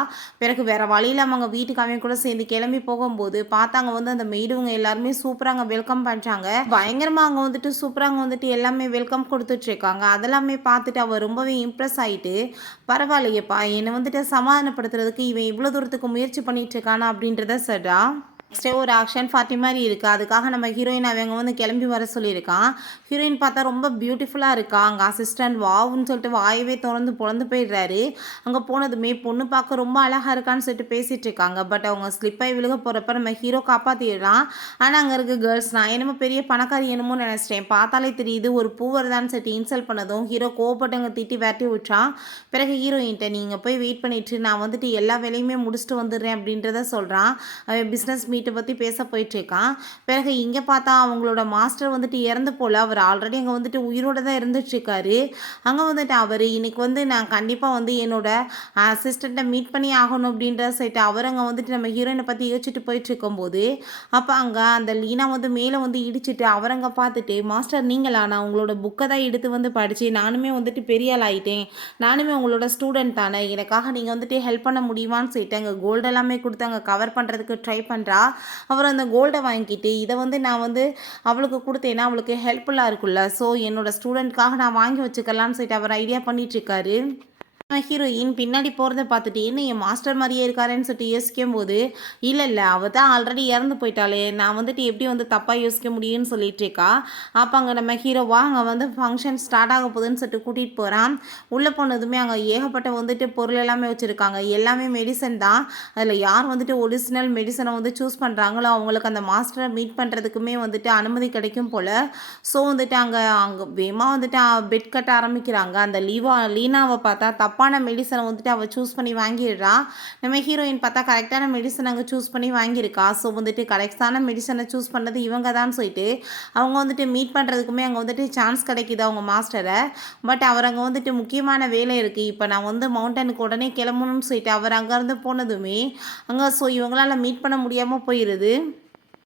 பிறகு வேறு வழியில் அவங்க வீட்டுக்கு அவன் கூட சேர்ந்து கிளம்பி போகும்போது பார்த்தாங்க வந்து அந்த மெய்டுவங்க எல்லாருமே சூப்பராக வெல்கம் பண்ணுறாங்க. பயங்கரமாக அங்கே வந்துட்டு சூப்பராக அங்கே வந்துட்டு எல்லாமே வெல்கம் கொடுத்துட்ருக்காங்க. அதெல்லாமே பார்த்துட்டு அவள் ரொம்பவே இம்ப்ரெஸ் ஆகிட்டு, பரவாயில்லையப்பா என்னை வந்துட்டு சமாதானப்படுத்துறதுக்கு இவன் இவ்வளோ தூரத்துக்கு முயற்சி பண்ணிகிட்ருக்கானா அப்படின்றத சொல்கிறா. நெக்ஸ்ட்டே ஒரு ஆக்ஷன் பார்ட்டி மாதிரி இருக்குது, அதுக்காக நம்ம ஹீரோயின் அவங்க வந்து கிளம்பி வர சொல்லியிருக்கான். ஹீரோயின் பார்த்தா ரொம்ப பியூட்டிஃபுல்லாக இருக்கா. அங்கே அசிஸ்டன்ட் வாவுன்னு சொல்லிட்டு வாயவே திறந்து பொழந்து போயிடுறாரு. அங்கே போனதுமே பொண்ணு பார்க்க ரொம்ப அழகாக இருக்கான்னு சொல்லிட்டு பேசிகிட்டு இருக்காங்க. பட் அவங்க ஸ்லிப்பாகி விழுக போகிறப்ப நம்ம ஹீரோ காப்பாற்றிடுறான். ஆனால் அங்கே இருக்க கேர்ள்ஸ் நான் என்னமோ பெரிய பணக்காரி என்னமோ நினச்சிட்டேன், பார்த்தாலே தெரியுது ஒரு பூவர்தான்னு சொல்லிட்டு இன்சல்ட் பண்ணதும் ஹீரோ கோவப்பட்டு அங்கே திட்டி விரட்டி விட்டுறான். பிறகு ஹீரோயின்ட்ட நீங்கள் போய் வெயிட் பண்ணிட்டு நான் வந்துட்டு எல்லா வேலையுமே முடிச்சுட்டு வந்துடுறேன் அப்படின்றத சொல்கிறான். அவன் பிஸ்னஸ் மீட்டை பற்றி பேச போயிட்டுருக்கான். பிறகு இங்கே பார்த்தா அவங்களோட மாஸ்டர் வந்துட்டு இறந்து போல், அவர் ஆல்ரெடி அங்கே வந்துட்டு உயிரோடு தான் இருந்துட்டுருக்காரு. அங்கே வந்துட்டு அவர் இன்னைக்கு வந்து நான் கண்டிப்பாக வந்து என்னோட அசிஸ்டண்ட்டை மீட் பண்ணி ஆகணும் அப்படின்ற சைட்டு அவர் அங்கே வந்துட்டு நம்ம ஹீரோயினை பற்றி யோசிச்சுட்டு போயிட்டுருக்கும்போது, அப்போ அங்கே அந்த லீனா வந்து மேலே வந்து இடிச்சிட்டு அவர் அங்கே பார்த்துட்டு, மாஸ்டர் நீங்களா, நான் உங்களோட புக்கை தான் எடுத்து வந்து படித்து நானுமே வந்துட்டு பெரிய ஆள் ஆகிட்டேன், நானுமே உங்களோட ஸ்டூடெண்ட் தானே, எனக்காக நீங்கள் வந்துட்டு ஹெல்ப் பண்ண முடியுமான்னு சொல்லிட்டு அங்கே கோல்டு எல்லாமே கொடுத்து அங்கே கவர் பண்ணுறதுக்கு ட்ரை பண்ணுறா. அவர் அந்த கோல்டை வாங்கிட்டு இதை வந்து நான் வந்து அவளுக்கு கொடுத்தேன்னா அவளுக்கு ஹெல்ப்ஃபுல்லாக இருக்குல்ல, ஸோ என்னோட ஸ்டூடெண்ட்காக நான் வாங்கி வச்சுக்கலான்னு சொல்லிட்டு அவர் ஐடியா பண்ணிட்டுருக்காரு. ஹீரோயின் பின்னாடி போகிறத பார்த்துட்டு என்ன என் மாஸ்டர் மாதிரியே இருக்காருன்னு சொல்லிட்டு யோசிக்கும் போது, இல்லை அவள் தான் ஆல்ரெடி இறந்து போயிட்டாளே, நான் வந்துட்டு எப்படி வந்து தப்பாக யோசிக்க முடியும்னு சொல்லிட்டு இருக்கா. அப்போ அங்கே நம்ம ஹீரோவா அங்கே வந்து ஃபங்க்ஷன் ஸ்டார்ட் ஆக போகுதுன்னு சொல்லிட்டு கூட்டிகிட்டு போகிறான். உள்ளே போனதுமே அங்கே ஏகப்பட்ட வந்துட்டு பொருள் எல்லாமே வச்சுருக்காங்க, எல்லாமே மெடிசன் தான். அதில் யார் வந்துட்டு ஒரிஜினல் மெடிசனை வந்து சூஸ் பண்ணுறாங்களோ அவங்களுக்கு அந்த மாஸ்டரை மீட் பண்ணுறதுக்குமே வந்துட்டு அனுமதி கிடைக்கும் போல். ஸோ வந்துட்டு அங்கே வேகமாக வந்துட்டு பெட் கட்ட ஆரம்பிக்கிறாங்க. அந்த லீனாவை பார்த்தா தப்பான மெடிசனை வந்துட்டு அவள் சூஸ் பண்ணி வாங்கிடுறா. நம்ம ஹீரோயின் பார்த்தா கரெக்டான மெடிசன் அங்கே சூஸ் பண்ணி வாங்கியிருக்கா. ஸோ வந்துட்டு கரெக்டான மெடிசனை சூஸ் பண்ணது இவங்க தான் சொல்லிட்டு அவங்க வந்துட்டு மீட் பண்ணுறதுக்குமே அங்கே வந்துட்டு சான்ஸ் கிடைக்கிது அவங்க மாஸ்டரை. பட் அவர் அங்கே வந்துட்டு முக்கியமான வேலை இருக்குது, இப்போ நான் வந்து மவுண்டனுக்கு உடனே கிளம்பணும்னு சொல்லிட்டு அவர் அங்கேருந்து போனதுமே அங்கே ஸோ இவங்களால் மீட் பண்ண முடியாமல் போயிடுது.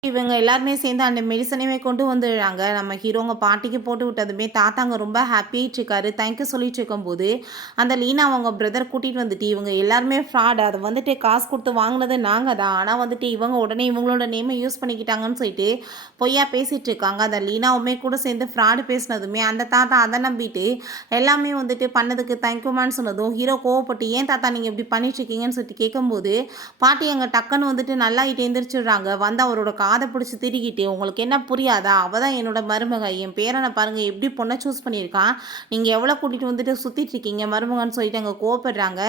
இவங்க எல்லாருமே சேர்ந்து அந்த மெடிசனையுமே கொண்டு வந்துடுறாங்க. நம்ம ஹீரோங்க பாட்டிக்கு போட்டு விட்டதுமே தாத்தாங்க ரொம்ப ஹாப்பியாகிட்டு இருக்காரு. தேங்க்யூ சொல்லிட்டு இருக்கும்போது அந்த லீனா அவங்க பிரதர் கூட்டிகிட்டு வந்துட்டு இவங்க எல்லாருமே ஃப்ராட், அதை வந்துட்டு காசு கொடுத்து வாங்கினது நாங்கள் தான், ஆனால் வந்துட்டு இவங்க உடனே இவங்களோட நேமை யூஸ் பண்ணிக்கிட்டாங்கன்னு சொல்லிட்டு பொய்யா பேசிகிட்டு இருக்காங்க. அந்த லீனாவுமே கூட சேர்ந்து ஃப்ராடு பேசினதுமே அந்த தாத்தா அதை நம்பிட்டு எல்லாமே வந்துட்டு பண்ணதுக்கு தேங்க்யூமான்னு சொன்னதும் ஹீரோ கோவப்பட்டு ஏன் தாத்தா நீங்கள் இப்படி பண்ணிட்டுருக்கீங்கன்னு சொல்லிட்டு கேட்கும்போது பாட்டி அங்கே டக்குன்னு வந்துட்டு நல்லா எந்திரிச்சிடுறாங்க. வந்து அவரோட காதை பிடிச்சி திரிக்கிட்டு உங்களுக்கு என்ன புரியாதா, அவள் தான் என்னோட மருமக, என் பேரனை பாருங்கள் எப்படி பொண்ணை சூஸ் பண்ணியிருக்கான், நீங்கள் எவ்வளோ கூட்டிகிட்டு வந்துட்டு சுற்றிட்டு இருக்கீங்க மருமகன்னு சொல்லிட்டு அங்கே கோவப்படுறாங்க.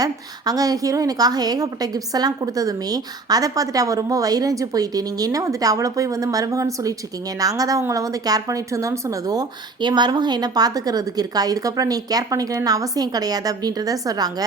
அங்கே ஹீரோயினுக்காக ஏகப்பட்ட கிஃப்ட்ஸ் எல்லாம் கொடுத்ததுமே அதை பார்த்துட்டு அவள் ரொம்ப வைரஞ்சு போயிட்டு நீங்கள் என்ன வந்துட்டு அவளை போய் வந்து மருமகன்னு சொல்லிட்டு இருக்கீங்க, நாங்கள் தான் உங்களை வந்து கேர் பண்ணிட்டு இருந்தோம்னு சொன்னதும் என் மருமகன் என்ன பார்த்துக்கிறதுக்கு இருக்கா, இதுக்கப்புறம் நீ கேர் பண்ணிக்கணும்னு அவசியம் கிடையாது அப்படின்றத சொல்கிறாங்க.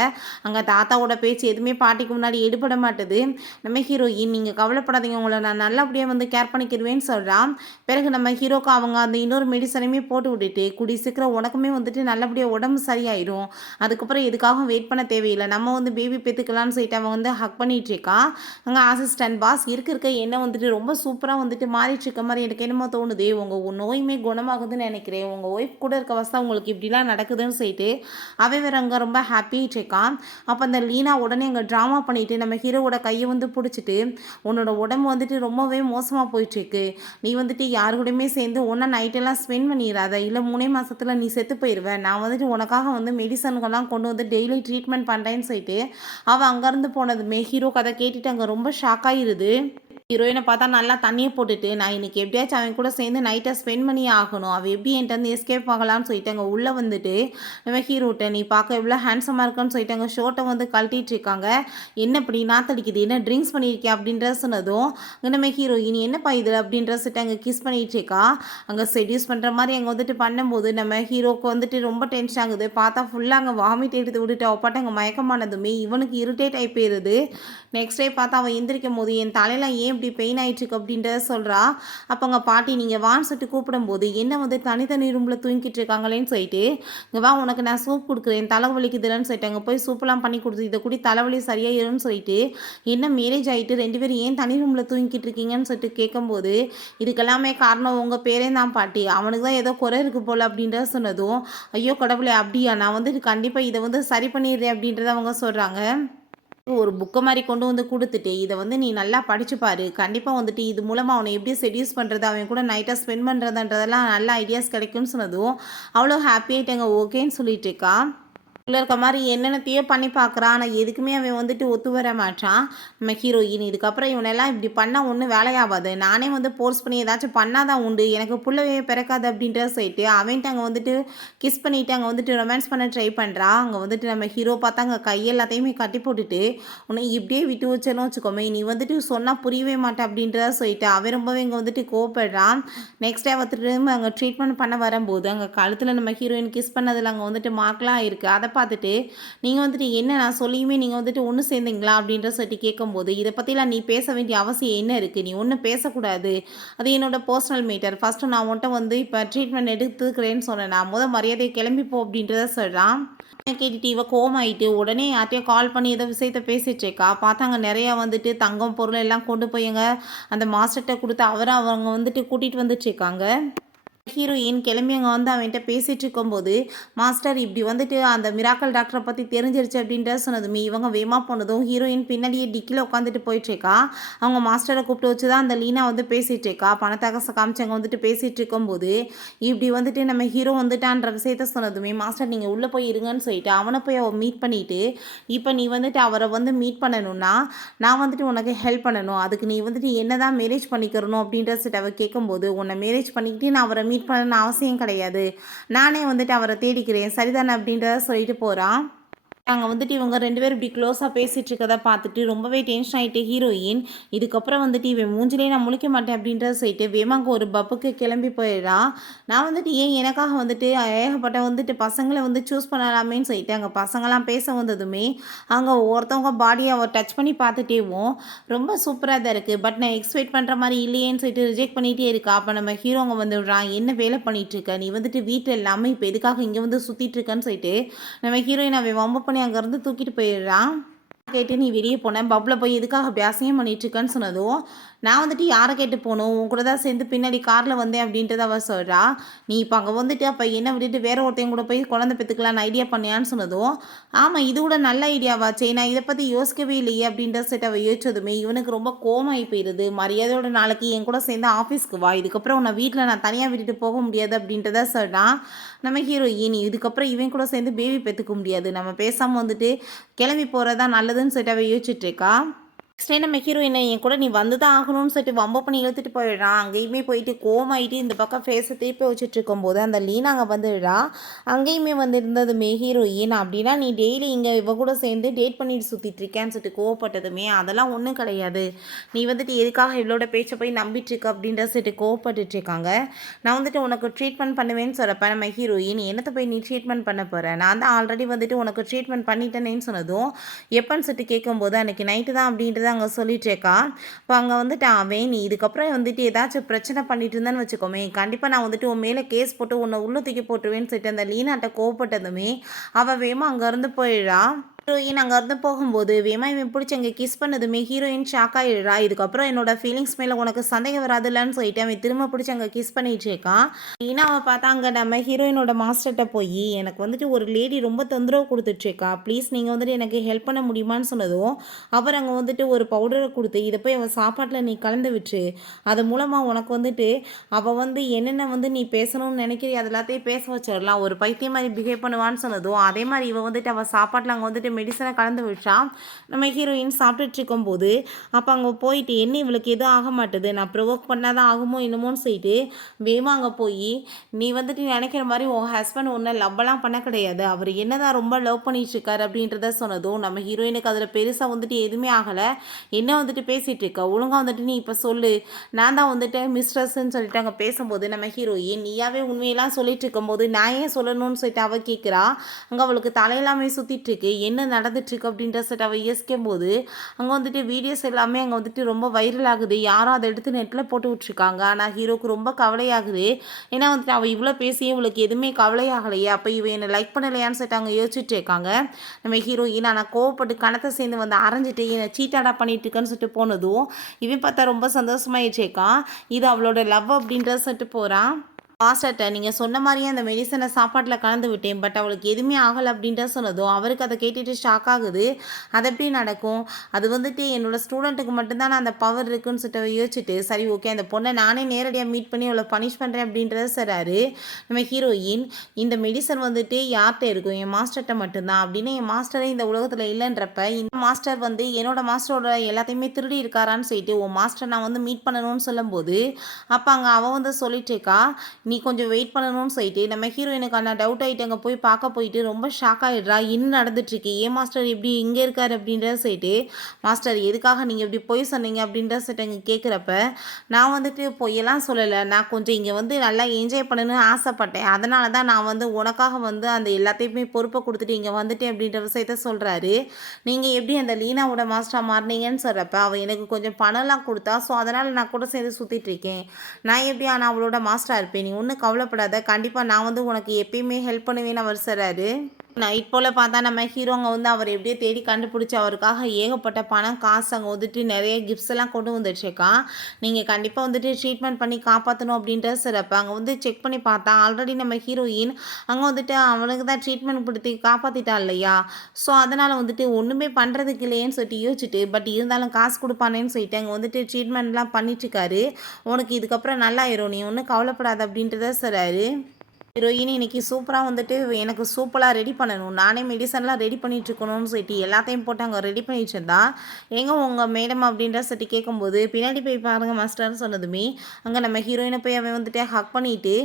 அங்கே தாத்தாவோட பேச்சு எதுவுமே பாட்டிக்கு முன்னாடி எடுபட மாட்டுது. நம்ம ஹீரோயின் நீங்கள் கவலைப்படாதீங்க, உங்களை நான் நல்லபடியாக வந்து வந்து கேர் பண்ணிக்கிருவேன்னு சொல்கிறான். பிறகு நம்ம ஹீரோக்கு அவங்க அந்த இன்னொரு மெடிசனையுமே போட்டு விட்டுட்டு கூடி சீக்கிரம் உனக்குமே வந்துட்டு நல்லபடியாக உடம்பு சரியாயிடும், அதுக்கப்புறம் எதுக்காகவும் வெயிட் பண்ண தேவையில்லை, நம்ம வந்து பேபி பெற்றுக்கலான்னு சொல்லிட்டு அவன் வந்து ஹக் பண்ணிட்டு இருக்கான். அங்கே அசிஸ்டன்ட் பாஸ் இருக்க என்ன வந்துட்டு ரொம்ப சூப்பராக வந்துட்டு மாறிட்டு இருக்க மாதிரி எனக்கு என்னமோ தோணுது, உங்கள் நோயுமே குணமாகுதுன்னு நினைக்கிறேன், உங்கள் ஒய்ஃப் கூட இருக்க வசதி உங்களுக்கு இப்படிலாம் நடக்குதுன்னு சொல்லிட்டு அவன் வேற அங்கே ரொம்ப ஹாப்பிட்டு இருக்கான். அப்போ அந்த லீனா உடனே அங்கே ட்ராமா பண்ணிட்டு நம்ம ஹீரோவோட கையை வந்து பிடிச்சிட்டு, உன்னோட உடம்பு வந்துட்டு ரொம்பவே மோசமாக போயிட்டுருக்கு, நீ வந்துட்டு யாரு கூடயுமே சேர்ந்து ஒன்றா நைட்டெல்லாம் ஸ்பெண்ட் பண்ணிடாத, இல்லை 3 மாசத்துல நீ செத்து போயிடுவேன், நான் வந்துட்டு உனக்காக வந்து மெடிசனுக்கெல்லாம் கொண்டு வந்து டெய்லி ட்ரீட்மெண்ட் பண்ணுறேன்னு சொல்லிட்டு அவள் அங்கேருந்து போனதுமே ஹீரோ கதை கேட்டுட்டு அங்கே ரொம்ப ஷாக் ஆகிருது. ஹீரோயினை பார்த்தா நல்லா தண்ணியை போட்டுட்டு, நான் இன்னைக்கு எப்படியாச்சும் அவன் கூட சேர்ந்து நைட்டை ஸ்பெண்ட் பண்ணி ஆகணும், அவள் எப்படி என்கிட்ட வந்து எஸ்கேப் ஆகலான்னு சொல்லிட்டு அங்கே உள்ளே வந்துட்டு நம்ம ஹீரோட்ட நீ பார்க்க எவ்வளோ ஹேண்ட்ஸமாக இருக்குன்னு சொல்லிட்டு அங்கே ஷோட்டை வந்து கழட்டிட்டு இருக்காங்க. என்ன இப்படி நாத்தடிக்குது, என்ன ட்ரிங்க்ஸ் பண்ணியிருக்கேன் அப்படின்ற சொன்னதும் நம்ம ஹீரோயின் என்னப்பா இதில் அப்படின்ற சொல்லிட்டு அங்கே கிஸ் பண்ணிட்டு இருக்கா. அங்கே செடியூஸ் பண்ணுற மாதிரி அங்கே வந்துட்டு பண்ணும்போது நம்ம ஹீரோக்கு வந்துட்டு ரொம்ப டென்ஷன் ஆகுது. பார்த்தா ஃபுல்லாக அங்கே வாமிட் எடுத்து விட்டுட்டு அவப்பாட்ட அங்கே மயக்கமானதுமே இவனுக்கு இரிட்டேட் ஆகி போயிடுது. நெக்ஸ்ட் டே பார்த்தா அவன் எந்திரிக்கும் போது என் தலையில் ஏன் இப்படி பெயின் ஆயிட்டுருக்கு அப்படின்றத சொல்கிறா. அப்போ அங்கே பாட்டி நீங்கள் வான்னு சொல்லிட்டு கூப்பிடும்போது என்ன வந்து தனித்தனி ரூமில் தூங்கிட்டு இருக்காங்களேன்னு சொல்லிட்டு இங்கே வா உனக்கு நான் சூப் கொடுக்குறேன் தலை வலிக்குதுலன்னு சொல்லிட்டு அங்கே போய் சூப்பெல்லாம் பண்ணி கொடுத்து இதை கூடி தலைவலி சரியாயிரும்னு சொல்லிட்டு என்ன மேரேஜ் ஆகிட்டு 2 பேரும் ஏன் தனி ரூமில் தூங்கிட்டு இருக்கீங்கன்னு சொல்லிட்டு கேட்கும்போது இதுக்கெல்லாமே காரணம் உங்கள் பேரே தான் பாட்டி, அவனுக்கு தான் ஏதோ குறை இருக்குது போல் அப்படின்றத சொன்னதும் ஐயோ கடவுளே அப்படியா, நான் வந்துட்டு கண்டிப்பாக இதை வந்து சரி பண்ணிடுறேன் அப்படின்றத அவங்க சொல்கிறாங்க. ஒரு புக்கை மாதிரி கொண்டு வந்து கொடுத்துட்டு இதை வந்து நீ நல்லா படிச்சு பாரு, கண்டிப்பாக வந்துட்டு இது மூலமாக அவனை எப்படி செடியூஸ் பண்ணுறது அவன் கூட நைட்டாக ஸ்பெண்ட் பண்ணுறதுன்றதெல்லாம் நல்ல ஐடியாஸ் கிடைக்கும்னு சொன்னதும் அவ்வளோ ஹாப்பியாகிட்டாங்க ஓகேன்னு சொல்லிட்டு இருக்கா. உள்ள இருக்க மாதிரி என்னென்னத்தையோ பண்ணி பார்க்குறான், ஆனால் எதுக்குமே அவன் வந்துட்டு ஒத்து வர மாட்டான். நம்ம ஹீரோயின் இதுக்கப்புறம் இவனெல்லாம் இப்படி பண்ணால் ஒன்றும் வேலையாகாது, நானே வந்து போர்ஸ் பண்ணி ஏதாச்சும் பண்ணாதான் உண்டு, எனக்கு புள்ளவே பிறக்காது அப்படின்ற சொல்லிட்டு அவன்ட்டு அங்கே வந்துட்டு கிஸ் பண்ணிவிட்டு அங்கே வந்துட்டு ரொமான்ஸ் பண்ண ட்ரை பண்ணுறா. அங்கே வந்துட்டு நம்ம ஹீரோ பார்த்தா அங்கே கையெல்லாத்தையுமே கட்டி போட்டுட்டு உன்னை இப்படியே விட்டு வச்சேன்னு வச்சுக்கோமே நீ வந்துட்டு சொன்னால் புரியவே மாட்டேன் அப்படின்றத சொல்லிட்டு அவன் ரொம்பவே இங்கே வந்துட்டு கோவப்படுறான். நெக்ஸ்ட் டே திரும்ப அங்கே ட்ரீட்மெண்ட் பண்ண வரும்போது அங்கே கழுத்தில் நம்ம ஹீரோயின் கிஸ் பண்ணதில் அங்கே வந்துட்டு மார்க்லாம் இருக்குது. அதை பார்த்துட்டு நீங்கள் வந்துட்டு என்ன நான் சொல்லியுமே நீங்கள் வந்துட்டு ஒன்று சேர்ந்தீங்களா அப்படின்ற சொல்லி கேட்கும்போது இதை பற்றிலாம் நீ பேச வேண்டிய அவசியம் என்ன இருக்குது, நீ ஒன்றும் பேசக்கூடாது, அது என்னோட பர்சனல் மேட்டர், ஃபஸ்ட்டு நான் உன்ட்ட வந்து இப்போ ட்ரீட்மெண்ட் எடுத்துக்கிறேன்னு சொன்னேன், நான் மரியாதையை கிளம்பிப்போ அப்படின்றத சொல்கிறான். கேட்டுட்டு இவ கோமாயிட்டு உடனே யார்ட்டையும் கால் பண்ணி ஏதோ விஷயத்த பேசிட்டு இருக்கா. பார்த்தாங்க நிறையா வந்துட்டு தங்கம் பொருள் எல்லாம் கொண்டு போய்ங்க அந்த மாஸ்டர்கிட்ட கொடுத்து அவங்க வந்துட்டு கூட்டிகிட்டு வந்துட்டு இருக்காங்க. ஹீரோயின் கிளம்பி அங்கே வந்து அவன்கிட்ட பேசிகிட்டு இருக்கும்போது மாஸ்டர் இப்படி வந்துட்டு அந்த மிராக்கல் டாக்டரை பற்றி தெரிஞ்சிருச்சு அப்படின்ற சொன்னதுமே இவங்க வேமா போனதும் ஹீரோயின் பின்னாடியே டிக்கில் உட்காந்துட்டு போயிட்டுருக்கா. அவங்க மாஸ்டரை கூப்பிட்டு வச்சு தான் அந்த லீனா வந்து பேசிகிட்டு இருக்கா. பணத்தகசை காமிச்சவங்க வந்துட்டு பேசிகிட்டு இருக்கும்போது இப்படி வந்துட்டு நம்ம ஹீரோ வந்துட்டான்ற விஷயத்த சொன்னதுமே மாஸ்டர் நீங்கள் உள்ளே போய் இருங்கன்னு சொல்லிட்டு அவனை போய் அவள் மீட் பண்ணிவிட்டு இப்போ நீ வந்துட்டு அவரை வந்து மீட் பண்ணணும்னா நான் வந்துட்டு உனக்கு ஹெல்ப் பண்ணணும், அதுக்கு நீ வந்துட்டு என்ன தான் மேரேஜ் பண்ணிக்கிறணும் அப்படின்ற சொல்லிட்டு அவள் கேட்கும்போது உன்னை மேரேஜ் பண்ணிக்கிட்டு நான் அவரை மீட் பண்ணணும்னு அவசியம் கிடையாது, நானே வந்துட்டு அவரை தேடிக்கிறேன் சரிதானே அப்படின்றத சொல்லிட்டு போகிறான். அங்கே வந்துட்டு இவங்க 2 பேரும் இப்படி க்ளோஸாக பேசிகிட்டு இருக்கதை பார்த்துட்டு ரொம்பவே டென்ஷன் ஆகிட்டு ஹீரோயின் இதுக்கப்புறம் வந்துட்டு இவன் மூஞ்சிலே நான் முழிக்க மாட்டேன் அப்படின்றத சொல்லிட்டு வேமாங்க ஒரு பப்புக்கு கிளம்பி போயிடா. நான் வந்துட்டு ஏன் எனக்காக வந்துட்டு ஏகப்பட்ட வந்துட்டு பசங்களை வந்து சூஸ் பண்ணலாமேன்னு சொல்லிட்டு அங்கே பசங்களாம் பேச வந்ததுமே அங்கே ஒருத்தவங்க பாடியை அவர் டச் பண்ணி பார்த்துட்டேவும் ரொம்ப சூப்பராக தான் இருக்குது, பட் நான் எக்ஸ்பெக்ட் பண்ணுற மாதிரி இல்லையேன்னு சொல்லிட்டு ரிஜெக்ட் பண்ணிகிட்டே இருக்கா. அப்போ நம்ம ஹீரோங்க வந்து விடுறான், என்ன வேலை பண்ணிகிட்ருக்க நீ வந்துட்டு வீட்டில் இல்லாமல் இப்போ எதுக்காக இங்கே வந்து சுற்றிட்டு இருக்கன்னு சொல்லிட்டு நம்ம ஹீரோயின் அவன் வம்பு பண்ணி அங்கேருந்து தூக்கிட்டு போயிடுறான். கேட்டு நீ வெளியே போனேன் பப்பில் போய் எதுக்காக அப்படி அசிங்கம் பண்ணிட்டுருக்கேன்னு சொன்னதும் நான் வந்துட்டு யாரை கேட்டு போகணும் உன் கூட தான் சேர்ந்து பின்னாடி காரில் வந்தேன் அப்படின்றத அவள் சொல்கிறா. நீ இப்போ அங்கே வந்துட்டு அப்போ என்ன விட்டுட்டு வேற ஒருத்தையும் கூட போய் குழந்தை பெற்றுக்கலான்னு ஐடியா பண்ணியான்னு சொன்னதும் ஆமாம் இது கூட நல்ல ஐடியாவாச்சே, நான் இதை பற்றி யோசிக்கவே இல்லையே அப்படின்ற செட் அவள் யோசிச்சதுமே இவனுக்கு ரொம்ப கோமாகி போயிடுது. மரியாதையோட நாளைக்கு என் கூட சேர்ந்து ஆஃபீஸ்க்கு வா, இதுக்கப்புறம் உன்னை வீட்டில் நான் தனியாக விட்டுட்டு போக முடியாது அப்படின்றத சொல்கிறான். நம்ம ஹீரோயின் இதுக்கப்புறம் இவன் கூட சேர்ந்து பேபி பெற்றுக்க முடியாது, நம்ம பேசாமல் வந்துட்டு கிளம்பி போகிறதா நல்லதுன்னு சொல்லிட்டு அவள் யோசிச்சுட்டு இருக்கா. நெக்ஸ்ட் டே நம்ம ஹீரோயினை என் கூட நீ வந்து தான் ஆகணும்னு சொல்லிட்டு வம்ப பண்ணி இழுத்துட்டு போயிடுறான். அங்கேயுமே போயிட்டு கோமாயிட்டு இந்த பக்கம் ஃபேஸை திருப்பி வச்சுட்டு இருக்கும்போது அந்த லீனா அங்கே வந்துடுறா. அங்கேயுமே வந்து இருந்ததுமே ஹீரோயின் அப்படின்னா நீ டெய்லி இங்கே இவ கூட சேர்ந்து டேட் பண்ணிட்டு சுற்றிட்டு இருக்கேன்னு சொல்லிட்டு கோவப்பட்டதுமே அதெல்லாம் ஒன்றும் கிடையாது, நீ வந்துட்டு எதுக்காக இவளோட பேச்சை போய் நம்பிட்டு இருக்க அப்படின்ற சொல்லிட்டு கோவப்பட்டுட்டு இருக்காங்க. நான் வந்துட்டு உனக்கு ட்ரீட்மெண்ட் பண்ணுவேன்னு சொல்கிறப்ப நம்ம ஹீரோயின் என்னத்தை போய் நீ ட்ரீட்மெண்ட் பண்ண போகிறேன், நான் தான் ஆல்ரெடி வந்துட்டு உனக்கு ட்ரீட்மெண்ட் பண்ணிட்டேனேன்னு சொன்னதும் எப்போன்னு சொல்லிட்டு கேட்கும்போது அன்றைக்கி நைட்டு தான் அப்படின்றத அப்படின்றத அங்கே சொல்லிட்டேக்கா. இப்போ அங்கே வந்துட்டு அவன் நீ இதுக்கப்புறம் வந்துட்டு ஏதாச்சும் பிரச்சனை பண்ணிட்டு இருந்தேன்னு வச்சுக்கோமே, கண்டிப்பாக நான் வந்துட்டு உன் மேலே கேஸ் போட்டு உன்னை உள்ள தூக்கி போட்டுருவேன்னு சொல்லிட்டு அந்த லீனாட்ட கோவப்பட்டதுமே அவள் வேகமாக அங்கேருந்து போயிடுறா. ஹீரோயின் அங்கேருந்து போகும்போது வேமா இவன் பிடிச்சி அங்கே கிஸ் பண்ணதுமே ஹீரோயின் ஷாக் ஆகிடுறா. இதுக்கப்புறம் என்னோட ஃபீலிங்ஸ் மேலே உனக்கு சந்தேகம் வராதுல்லன்னு சொல்லிட்டு அவன் திரும்ப பிடிச்சி அங்கே கிஸ் பண்ணிட்டு இருக்கான். லீனாவை பார்த்தா அங்கே நம்ம ஹீரோயினோட மாஸ்டர்கிட்ட போய் எனக்கு வந்துட்டு ஒரு லேடி ரொம்ப தொந்தரவு கொடுத்துட்ருக்கா, ப்ளீஸ் நீங்கள் வந்துட்டு எனக்கு ஹெல்ப் பண்ண முடியுமான்னு சொன்னதும் அவர் அங்கே வந்துட்டு ஒரு பவுடரை கொடுத்து இதை போய் அவள் சாப்பாட்டில் நீ கலந்து விட்டுரு, அது மூலமாக உனக்கு வந்துட்டு அவள் வந்து என்னென்ன வந்து நீ பேசணும்னு நினைக்கிறீ அது எல்லாத்தையும் பேச வச்சிடலாம், ஒரு பைத்தியம் மாதிரி பிஹேவ் பண்ணுவான்னு சொன்னதும் அதே மாதிரி இவள் வந்துட்டு அவள் சாப்பாட்டில் அங்கே வந்துட்டு மெடிசனை கலந்து விட்டா. நம்ம ஹீரோயின் சாப்பிட்டுட்டு இருக்கும்போது அப்போ அங்கே போயிட்டு என்ன இவளுக்கு எதுவும் ஆக மாட்டுது, நான் ப்ரொவோக் பண்ணாதான் ஆகுமோ என்னமோன்னு சொல்லிட்டு வேமா அங்கே போய் நீ வந்துட்டு நினைக்கிற மாதிரி உன் ஹஸ்பண்ட் ஒன்று லவ்வெல்லாம் பண்ண கிடையாது, அவர் என்னதான் ரொம்ப லவ் பண்ணிட்டு இருக்காரு அப்படின்றத சொன்னதும் நம்ம ஹீரோயினுக்கு அதில் பெருசாக வந்துட்டு எதுவுமே ஆகலை. என்ன வந்துட்டு பேசிகிட்டு இருக்க, ஒழுங்காக வந்துட்டு நீ இப்போ சொல்லு, நான் தான் வந்துட்டு மிஸ்ட்ரஸ்ன்னு சொல்லிட்டு அங்கே பேசும்போது நம்ம ஹீரோயின் நீயாவே உண்மையெல்லாம் சொல்லிட்டு இருக்கும்போது நான் ஏன் சொல்லணும்னு சொல்லிட்டு அவள் கேட்குறா. அங்கே அவளுக்கு தலையெல்லாமே சுற்றிட்டு இருக்கு, என்ன நடந்துட்டுருக்கு அப்படின்ற சொல்லிட்டு அவள் யோசிக்கும் போது அங்கே வந்துட்டு வீடியோஸ் எல்லாமே அங்கே வந்துட்டு ரொம்ப வைரல் ஆகுது, யாரும் அதை எடுத்து நெட்டில் போட்டு விட்ருக்காங்க. ஆனால் ஹீரோக்கு ரொம்ப கவலையாகுது, ஏன்னா வந்துட்டு அவள் இவ்வளோ பேசியும் இவளுக்கு எதுவுமே கவலையாகலையே, அப்போ இவ என்னை லைக் பண்ணலையான்னு சொல்லிட்டு அவங்க யோசிச்சுட்டு இருக்காங்க. நம்ம ஹீரோயின் ஆனால் கோவப்பட்டு கணத்தை சேர்ந்து வந்து அரைஞ்சிட்டு என்னை சீட்டாடா பண்ணிட்டு இருக்கேன்னு சொல்லிட்டு போனதும் இவன் பார்த்தா ரொம்ப சந்தோஷமாயிடுச்சேக்கான், இது அவளோட லவ் அப்படின்றத சொல்லிட்டு போகிறான். மாஸ்டர்கிட்ட நீங்கள் சொன்ன மாதிரியே அந்த மெடிசனை சாப்பாட்டில் கலந்து விட்டேன், பட் அவளுக்கு எதுவுமே ஆகலை அப்படின்ட்டு சொன்னதும் அவருக்கு அதை கேட்டுட்டு ஷாக் ஆகுது. அது எப்படி நடக்கும், அது வந்துட்டு என்னோடய ஸ்டூடெண்ட்டுக்கு மட்டும்தான் நான் அந்த பவர் இருக்குன்னு சொல்லிட்டு யோசிச்சுட்டு சரி ஓகே அந்த பொண்ணை நானே நேரடியாக மீட் பண்ணி அவளை பனிஷ் பண்ணுறேன் அப்படின்றத சொல்கிறாரு. நம்ம ஹீரோயின் இந்த மெடிசன் வந்துட்டு யார்கிட்ட இருக்கும், என் மாஸ்டர்கிட்ட மட்டும்தான் அப்படின்னு, என் மாஸ்டரே இந்த உலகத்தில் இல்லைன்றப்ப இந்த மாஸ்டர் வந்து என்னோட மாஸ்டரோட எல்லாத்தையுமே திருடி இருக்காரான்னு சொல்லிட்டு உன் மாஸ்டர் நான் வந்து மீட் பண்ணணும்னு சொல்லும்போது அப்போ அங்கே அவள் வந்து சொல்லிட்டேக்கா நீ கொஞ்சம் வெயிட் பண்ணணும்னு சொல்லிட்டு நம்ம ஹீரோயினுக்கான டவுட் ஆகிட்டு அங்கே போய் பார்க்க போயிட்டு ரொம்ப ஷாக் ஆகிடுறா. இன்னும் நடந்துட்டுருக்கு, ஏன் மாஸ்டர் எப்படி இங்கே இருக்கார் அப்படின்றத சொல்லிட்டு மாஸ்டர் எதுக்காக நீங்கள் இப்படி பொய் சொன்னீங்க அப்படின்றத சொல்லிட்டு அங்கே கேட்குறப்ப நான் வந்துட்டு பொய்யெல்லாம் சொல்லலை, நான் கொஞ்சம் இங்கே வந்து நல்லா என்ஜாய் பண்ணணும்னு ஆசைப்பட்டேன், அதனால தான் நான் வந்து உனக்காக வந்து அந்த எல்லாத்தையுமே பொறுப்பை கொடுத்துட்டு இங்கே வந்துட்டேன் அப்படின்ற விஷயத்த சொல்கிறாரு. நீங்கள் எப்படி அந்த லீனாவோட மாஸ்டராக மாறினீங்கன்னு சொல்கிறப்ப அவள் எனக்கு கொஞ்சம் பணம்லாம் கொடுத்தா, ஸோ அதனால் நான் கூட சேர்ந்து சுற்றிட்டு இருக்கேன், நான் எப்படி ஆனால் அவளோட மாஸ்டராக இருப்பேன், நீ ஒன்றும் கவலைப்படாத, கண்டிப்பாக நான் வந்து உனக்கு எப்பயுமே ஹெல்ப் பண்ணுவேன்னு அவர் சொல்கிறாரு. நைட் போல் பார்த்தா நம்ம ஹீரோங்க வந்து அவர் எப்படியே தேடி கண்டுபிடிச்சி அவருக்காக ஏகப்பட்ட பணம் காசு அங்கே வந்துட்டு நிறைய கிஃப்ட்ஸ் எல்லாம் கொண்டு வந்துட்டுருக்கான். நீங்கள் கண்டிப்பாக வந்துட்டு ட்ரீட்மெண்ட் பண்ணி காப்பாற்றணும் அப்படின்ற சிறப்பு அங்கே வந்து செக் பண்ணி பார்த்தா ஆல்ரெடி நம்ம ஹீரோயின் அங்கே வந்துட்டு அவனுக்கு தான் ட்ரீட்மெண்ட் கொடுத்து காப்பாற்றிட்டா இல்லையா, ஸோ அதனால் வந்துட்டு ஒன்றுமே பண்ணுறதுக்கு இல்லையேன்னு சொல்லிட்டு யோசிச்சுட்டு பட் இருந்தாலும் காசு கொடுப்பானேன்னு சொல்லிட்டு அங்கே வந்துட்டு ட்ரீட்மெண்ட்லாம் பண்ணிட்டுருக்காரு. உனக்கு இதுக்கப்புறம் நல்லாயிரும், நீ ஒன்றும் கவலைப்படாத அப்படின்றத சொல்கிறாரு. ஹீரோயின் இன்னைக்கு சூப்பராக வந்துட்டு எனக்கு சூப்பராக ரெடி பண்ணணும், நானே மெடிசன்லாம் ரெடி பண்ணிட்டு இருக்கணும்னு சொல்லிட்டு எல்லாத்தையும் போட்டு அங்கே ரெடி பண்ணிட்டு இருந்தா எங்கே உங்கள் மேடம் அப்படின்ற சொல்லிட்டு கேட்கும்போது பின்னாடி போய் பாருங்கள் மாஸ்டர்னு சொன்னதுமே அங்கே நம்ம ஹீரோயினை போய் அவன் வந்துட்டு ஹக் பண்ணிவிட்டு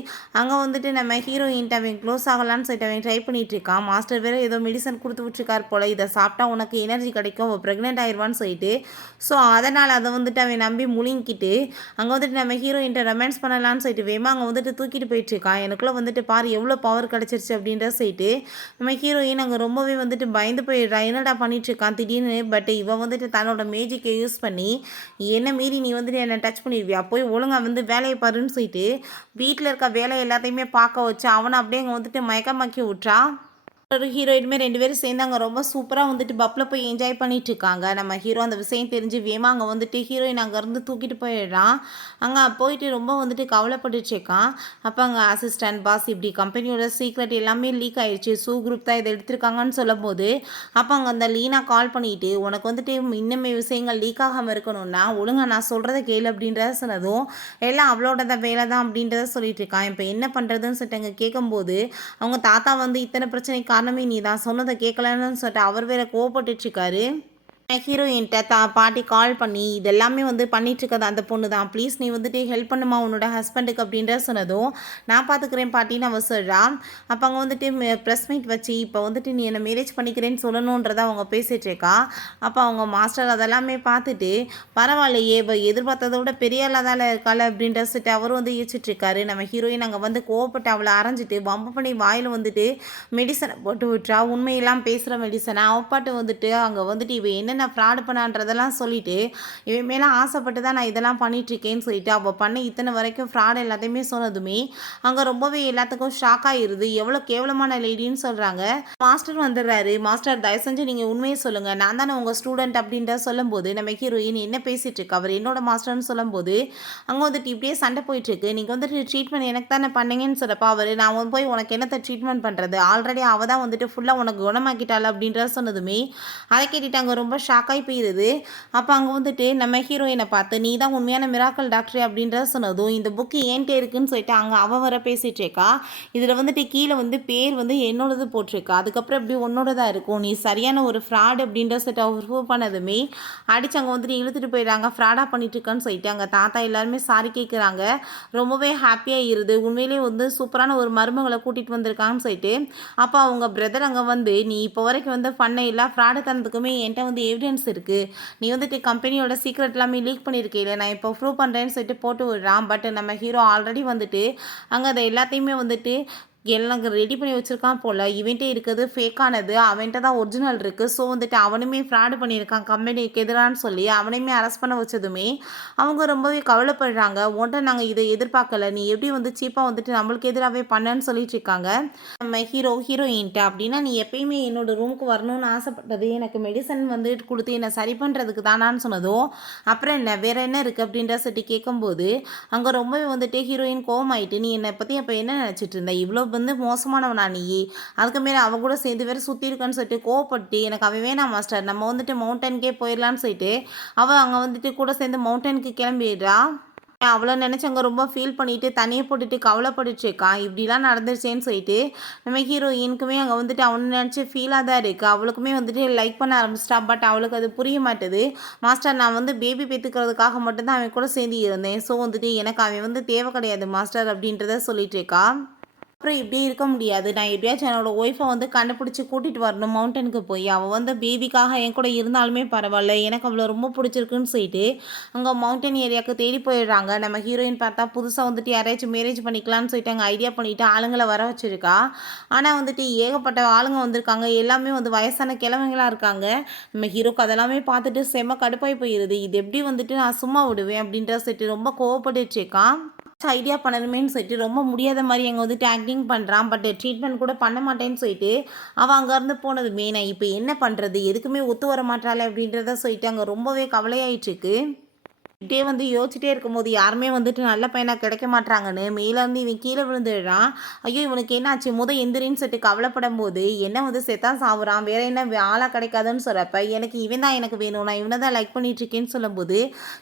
அங்கே வந்துட்டு நம்ம ஹீரோயின்ட்டு அவன் க்ளோஸ் ஆகலான்னு சொல்லிட்டு அவன் ட்ரை பண்ணிட்டு இருக்கான். மாஸ்டர் வேறு ஏதோ மெடிசன் கொடுத்து விட்டுருக்கார் போல், இதை சாப்பிட்டா உனக்கு எனர்ஜி கிடைக்கும், அவள் ப்ரெக்னென்ட் ஆயிடுவான்னு சொல்லிட்டு ஸோ அதனால் அதை வந்துட்டு அவன் நம்பி முழுங்கிக்கிட்டு அங்கே வந்துட்டு நம்ம ஹீரோயின்ட்ட ரொமான்ஸ் பண்ணலான்னு சொல்லிட்டு வேமா அங்கே வந்துட்டு தூக்கிட்டு போயிட்டுருக்கான். எனக்குள்ளே வந்துட்டு பாரு எவ்வளோ பவர் கிடச்சிருச்சு அப்படின்ற சொல்லிட்டு நம்ம ஹீரோயின் அங்கே ரொம்பவே வந்துட்டு பயந்து போயிடுறா, என்னடா பண்ணிட்டுருக்கான் திடீர்னு, பட் இவன் வந்துட்டு தன்னோட மேஜிக்கை யூஸ் பண்ணி என்ன மீறி நீ வந்துட்டு என்னை டச் பண்ணிடுவியா, போய் ஒழுங்காக வந்து வேலையை பாருன்னு சொல்லிட்டு வீட்டில் இருக்க வேலை எல்லாத்தையுமே பார்க்க வச்சு அவனை அப்படியே அங்கே வந்துட்டு மயக்கமாக்கி விட்றா. ஒரு ஹீரோயினுமே 2 பேரும் சேர்ந்து அங்கே ரொம்ப சூப்பராக வந்துட்டு பப்பில் போய் என்ஜாய் பண்ணிட்டு இருக்காங்க. நம்ம ஹீரோ அந்த விஷயம் தெரிஞ்சு வேமா அங்கே வந்துட்டு ஹீரோயின் அங்கேருந்து தூக்கிட்டு போயிடுறான். அங்கே போயிட்டு ரொம்ப வந்துட்டு கவலைப்பட்டுட்டு இருக்கான். அப்போ அங்கே அசிஸ்டன்ட் பாஸ் இப்படி கம்பெனியோட சீக்ரெட் எல்லாமே லீக் ஆயிடுச்சு, சூ குரூப் தான் இதை எடுத்திருக்காங்கன்னு சொல்லும் போது அப்போ அங்கே அந்த லீனா கால் பண்ணிட்டு உனக்கு வந்துட்டு இன்னுமே விஷயங்கள் லீக் ஆகாமல் இருக்கணும்னா ஒழுங்கா நான் சொல்கிறத கேளு அப்படின்றத சொன்னதும் எல்லாம் அவளோட தான் வேலை தான் அப்படின்றத சொல்லிட்டு இருக்கான். இப்போ என்ன பண்ணுறதுன்னு சொல்லிட்டு அங்கே கேட்கும்போது அவங்க தாத்தா வந்து இத்தனை பிரச்சனை காரணமே நீ தான் சொன்னதை கேட்கலன்னு சொல்லிட்டு அவர் வேற கோவப்பட்டுட்ருக்காரு. ஹீரோயின்ட்ட பாட்டி கால் பண்ணி இதெல்லாமே வந்து பண்ணிகிட்ருக்கது அந்த பொண்ணு தான், ப்ளீஸ் நீ வந்துட்டு ஹெல்ப் பண்ணுமா உன்னோட ஹஸ்பண்டுக்கு அப்படின்ற சொன்னதும் நான் பார்த்துக்கிறேன் பாட்டின்னு அவள் சொல்கிறா. அப்போ அங்கே வந்துட்டு ப்ரெஸ் மீட் வச்சு இப்போ வந்துட்டு நீ என்னை மேரேஜ் பண்ணிக்கிறேன்னு சொல்லணுன்றதை அவங்க பேசிகிட்ருக்கா. அப்போ அவங்க மாஸ்டர் அதெல்லாமே பார்த்துட்டு பரவாயில்லையே எதிர்பார்த்ததை விட பெரிய ஆளாதால இருக்காள் அப்படின்ற சொல்லிட்டு அவரும் வந்து யோசிச்சுட்ருக்காரு. நம்ம ஹீரோயின் அங்கே வந்து கோவப்பட்டு அவளை அரைஞ்சிட்டு பம்பு பண்ணி வாயில் வந்துட்டு மெடிசனை போட்டு விட்டுறா. உண்மையெல்லாம் பேசுகிற மெடிசனை அவப்பாட்டு வந்துட்டு அங்கே வந்துட்டு இவ என்ன நான் ஃப்ராடு பண்ணான்றதெல்லாம் சொல்லிட்டு இவன் மேலே ஆசைப்பட்டு தான் நான் இதெல்லாம் பண்ணிகிட்ருக்கேன்னு சொல்லிட்டு அவள் பண்ண இத்தனை வரைக்கும் ஃப்ராட் எல்லாத்தையுமே சொன்னதுமே அங்கே ரொம்பவே எல்லாத்துக்கும் ஷாக் ஆகிருது. எவ்வளோ கேவலமான லேடின்னு சொல்கிறாங்க. மாஸ்டர் வந்துடுறாரு. மாஸ்டர் தயவு செஞ்சு நீங்கள் உண்மையை சொல்லுங்கள், நான் தானே உங்கள் ஸ்டூடெண்ட் அப்படின்ற சொல்லும்போது நம்ம ஹீரோயின் என்ன பேசிகிட்டு இருக்கு, அவர் என்னோட மாஸ்டர்னு சொல்லும்போது அங்கே வந்துட்டு இப்படியே சண்டை போயிட்டுருக்கு. நீங்கள் வந்துட்டு ட்ரீட்மெண்ட் எனக்கு தானே பண்ணீங்கன்னு சொல்கிறப்ப அவர் நான் வந்து போய் உனக்கு என்னத்தை ட்ரீட்மெண்ட் பண்ணுறது, ஆல்ரெடி அவள் தான் வந்துட்டு ஃபுல்லாக உனக்கு குணமாக்கிட்டாள் அப்படின்ற சொன்னதுமே அதை கேட்டுட்டு அங்கே ரொம்ப ஷாக்காகி போயிடுது. அப்போ அங்கே வந்துட்டு நம்ம ஹீரோயினை பார்த்து நீ தான் உண்மையான மிராக்கல் டாக்டர் அப்படின்ற சொன்னதும் இந்த புக்கு ஏன்ட்டே இருக்குன்னு சொல்லிட்டு அங்கே அவள் வர பேசிகிட்டு இருக்கா. இதில் வந்துட்டு கீழே வந்து பேர் வந்து என்னோடது போட்டிருக்கா. அதுக்கப்புறம் எப்படி உன்னோடதாக இருக்கும், நீ சரியான ஒரு ஃப்ராட் அப்படின்ற சொல்லிட்டு அவர் ப்ரூவ் பண்ணதுமே அடிச்சு அங்கே வந்துட்டு இழுத்துட்டு போயிடுறாங்க. ஃப்ராடாக பண்ணிட்டு இருக்கான்னு சொல்லிட்டு அங்கே தாத்தா எல்லாருமே சாரி கேட்குறாங்க. ரொம்பவே ஹாப்பியாக இருது. உண்மையிலேயே வந்து சூப்பரான ஒரு மருமகளை கூட்டிகிட்டு வந்திருக்காங்கன்னு சொல்லிட்டு அப்போ அவங்க பிரதர் அங்கே வந்து நீ இப்போ வரைக்கும் வந்து பண்ண எல்லா ஃப்ராடு தனத்துக்குமே என்கிட்ட வந்து எவிடன்ஸ் இருக்குது, நீ வந்துட்டு கம்பெனியோட சீக்ரெட் எல்லாமே லீக் பண்ணியிருக்கேன், நான் இப்போ ப்ரூவ் பண்ணுறேன்னு சொல்லிட்டு போட்டு விடுறான். பட் நம்ம ஹீரோ ஆல்ரெடி வந்துட்டு அங்கே அதை எல்லாத்தையுமே வந்துட்டு எல்லாம் ரெடி பண்ணி வச்சுருக்கான் போல். இவன்ட்டே இருக்கிறது ஃபேக்கானது, அவன்கிட்ட தான் ஒரிஜினல் இருக்குது. ஸோ வந்துட்டு அவனுமே ஃப்ராடு பண்ணியிருக்கான் கம்பெனிக்கு எதிரான்னு சொல்லி அவனையுமே அரெஸ்ட் பண்ண வச்சதுமே அவங்க ரொம்பவே கவலைப்படுறாங்க. உன்ட்ட நாங்கள் இதை எதிர்பார்க்கல, நீ எப்படி வந்து சீப்பாக வந்துட்டு நம்மளுக்கு எதிராகவே பண்ணன்னு சொல்லிட்டு இருக்காங்க நம்ம ஹீரோயின்ட்ட. அப்படின்னா நீ எப்பயுமே என்னோட ரூமுக்கு வரணும்னு ஆசைப்பட்டது எனக்கு மெடிசன் வந்து கொடுத்து என்னை சரி பண்ணுறதுக்கு தானான்னு சொன்னதும் அப்புறம் என்ன வேற என்ன இருக்குது அப்படின்ற சொல்லி கேட்கும்போது அங்கே ரொம்பவே வந்துட்டு ஹீரோயின் கோவமாயிட்டு நீ என்னை பற்றி அப்போ என்ன நினச்சிட்டு இருந்த, இவ்வளோ வந்து மோசமானவனா நீ, அதுக்கு மேலே அவன் கூட சேர்ந்து வேறு சுற்றி இருக்கான்னு சொல்லிட்டு கோவப்பட்டு எனக்கு அவன் வேணாம் மாஸ்டர், நம்ம வந்துட்டு மவுண்டனுக்கே போயிடலான்னு சொல்லிட்டு அவள் அங்கே வந்துட்டு கூட சேர்ந்து மவுண்டனுக்கு கிளம்பிடுறா. அவ்வளோ நினச்சவங்க ரொம்ப ஃபீல் பண்ணிவிட்டு தண்ணியை போட்டுட்டு கவலைப்பட்டுருக்கான். இப்படிலாம் நடந்துருச்சேன்னு சொல்லிட்டு நம்ம ஹீரோயினுக்குமே அங்கே வந்துட்டு அவனை நினச்சி ஃபீலாக தான் இருக்குது. அவளுக்குமே வந்துட்டு லைக் பண்ண ஆரம்பிச்சிட்டா. பட் அவளுக்கு அது புரிய மாட்டுது. மாஸ்டர் நான் வந்து பேபி பெற்றுக்கிறதுக்காக மட்டும்தான் அவன் கூட சேர்ந்து இருந்தேன். ஸோ வந்துட்டு எனக்கு அவன் வந்து தேவை கிடையாது மாஸ்டர் அப்படின்றத சொல்லிட்டு இருக்கா. அப்புறம் இப்படியே இருக்க முடியாது, நான் எப்படியாச்சும் என்னோடய ஒய்ஃபை வந்து கண்டுபிடிச்சி கூட்டிகிட்டு வரணும் மவுண்டனுக்கு போய், அவள் வந்து பேபிக்காக என் கூட இருந்தாலுமே பரவாயில்ல, எனக்கு அவ்வளோ ரொம்ப பிடிச்சிருக்குன்னு சொல்லிட்டு அங்கே மவுண்டன் ஏரியாவுக்கு தேடி போயிடுறாங்க. நம்ம ஹீரோயின் பார்த்தா புதுசாக வந்துட்டு யாரையாச்சும் மேரேஜ் பண்ணிக்கலான்னு சொல்லிட்டு அங்கே ஐடியா பண்ணிவிட்டு ஆளுங்களை வர வச்சுருக்கா. ஆனால் வந்துட்டு ஏகப்பட்ட ஆளுங்க வந்திருக்காங்க, எல்லாமே வந்து வயசான கிழவங்களாக இருக்காங்க. நம்ம ஹீரோக்கு அதெல்லாமே பார்த்துட்டு செம்ம கடுப்பாகி போயிடுது. இது எப்படி வந்துட்டு நான் சும்மா விடுவேன் அப்படின்ற சொல்லிட்டு ரொம்ப கோவப்பட்டுருக்கான். ஐடியா பண்ணணுமேன்னு சொல்லிட்டு ரொம்ப முடியாத மாதிரி அங்கே வந்துட்டு ஆக்டிங் பண்ணுறான். பட் ட்ரீட்மெண்ட் கூட பண்ண மாட்டேன்னு சொல்லிட்டு அவள் அங்கேருந்து போனதுமே நான் இப்போ என்ன பண்ணுறது, எதுக்குமே ஒத்து வர மாட்டாளே அப்படின்றத சொல்லிட்டு அங்கே ரொம்பவே கவலையாயிட்டுருக்கு. இப்படியே வந்து யோசிச்சிட்டே இருக்கும்போது யாருமே வந்துட்டு நல்ல பையனாக கிடைக்க மாட்டாங்கன்னு மேலேருந்து இவன் கீழே விழுந்துடுறான். ஐயோ இவனுக்கு என்னாச்சு எந்திரின்னு சொல்லிட்டு கவலைப்படும் போது என்ன வந்து செத்தான் சாவுறான், வேற என்ன ஆளாக கிடைக்காதுன்னு சொல்கிறப்ப எனக்கு இவன் தான் எனக்கு வேணும், நான் இவனை தான் லைக் பண்ணிட்டு இருக்கேன்னு சொல்லும்போது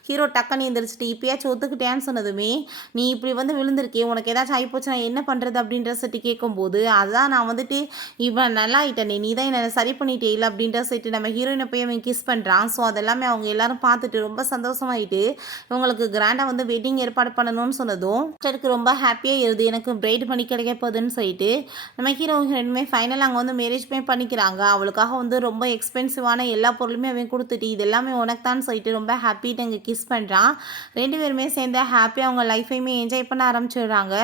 ஹீரோ டக்குன்னு எந்திரிச்சிட்டு இப்பயாச்சும் ஒத்துக்கிட்டேன்னு சொன்னதுமே நீ இப்படி வந்து விழுந்திருக்கே, உனக்கு ஏதாச்சும் ஆகிப்போச்சு நான் என்ன பண்ணுறது அப்படின்ற சொல்லிட்டு கேட்கும்போது அதுதான் நான் வந்துட்டு இவன் நல்லா ஆயிட்டனே, நீ தான் என்னை சரி பண்ணிட்டே இல்லை அப்படின்ற சொல்லிட்டு நம்ம ஹீரோயினை போய் அவன் கிஸ் பண்ணுறான். ஸோ அதெல்லாமே அவங்க எல்லாரும் பார்த்துட்டு ரொம்ப சந்தோஷமாயிட்டு இவங்களுக்கு கிராண்டாக வந்து வெட்டிங் ஏற்பாடு பண்ணணும்னு சொன்னதும் சிஸ்டருக்கு ரொம்ப ஹாப்பியாக இருது, எனக்கு பிரைட் பண்ணி கிடைக்க போகுதுன்னு சொல்லிட்டு நம்ம ஹீரோ ரெண்டுமே ஃபைனலாக அங்கே வந்து மேரேஜ்மே பண்ணிக்கிறாங்க. அவளுக்காக வந்து ரொம்ப எக்ஸ்பென்சிவான எல்லா பொருளுமே அவன் கொடுத்துட்டு இது எல்லாமே உனக்கு தான் சொல்லிட்டு ரொம்ப ஹாப்பிட்டு அங்கே கிஸ் பண்ணுறான். ரெண்டு பேருமே சேர்ந்து ஹாப்பியாக அவங்க லைஃபையுமே என்ஜாய் பண்ண ஆரம்பிச்சிடுறாங்க.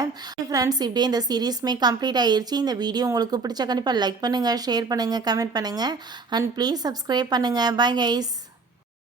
ஃப்ரெண்ட்ஸ் இப்படியே இந்த சீரீஸ்மே கம்ப்ளீட் ஆகிடுச்சு. இந்த வீடியோ உங்களுக்கு பிடிச்ச கண்டிப்பாக லைக் பண்ணுங்கள், ஷேர் பண்ணுங்கள், கமெண்ட் பண்ணுங்கள் அண்ட் ப்ளீஸ் சப்ஸ்கிரைப் பண்ணுங்கள். Bye guys.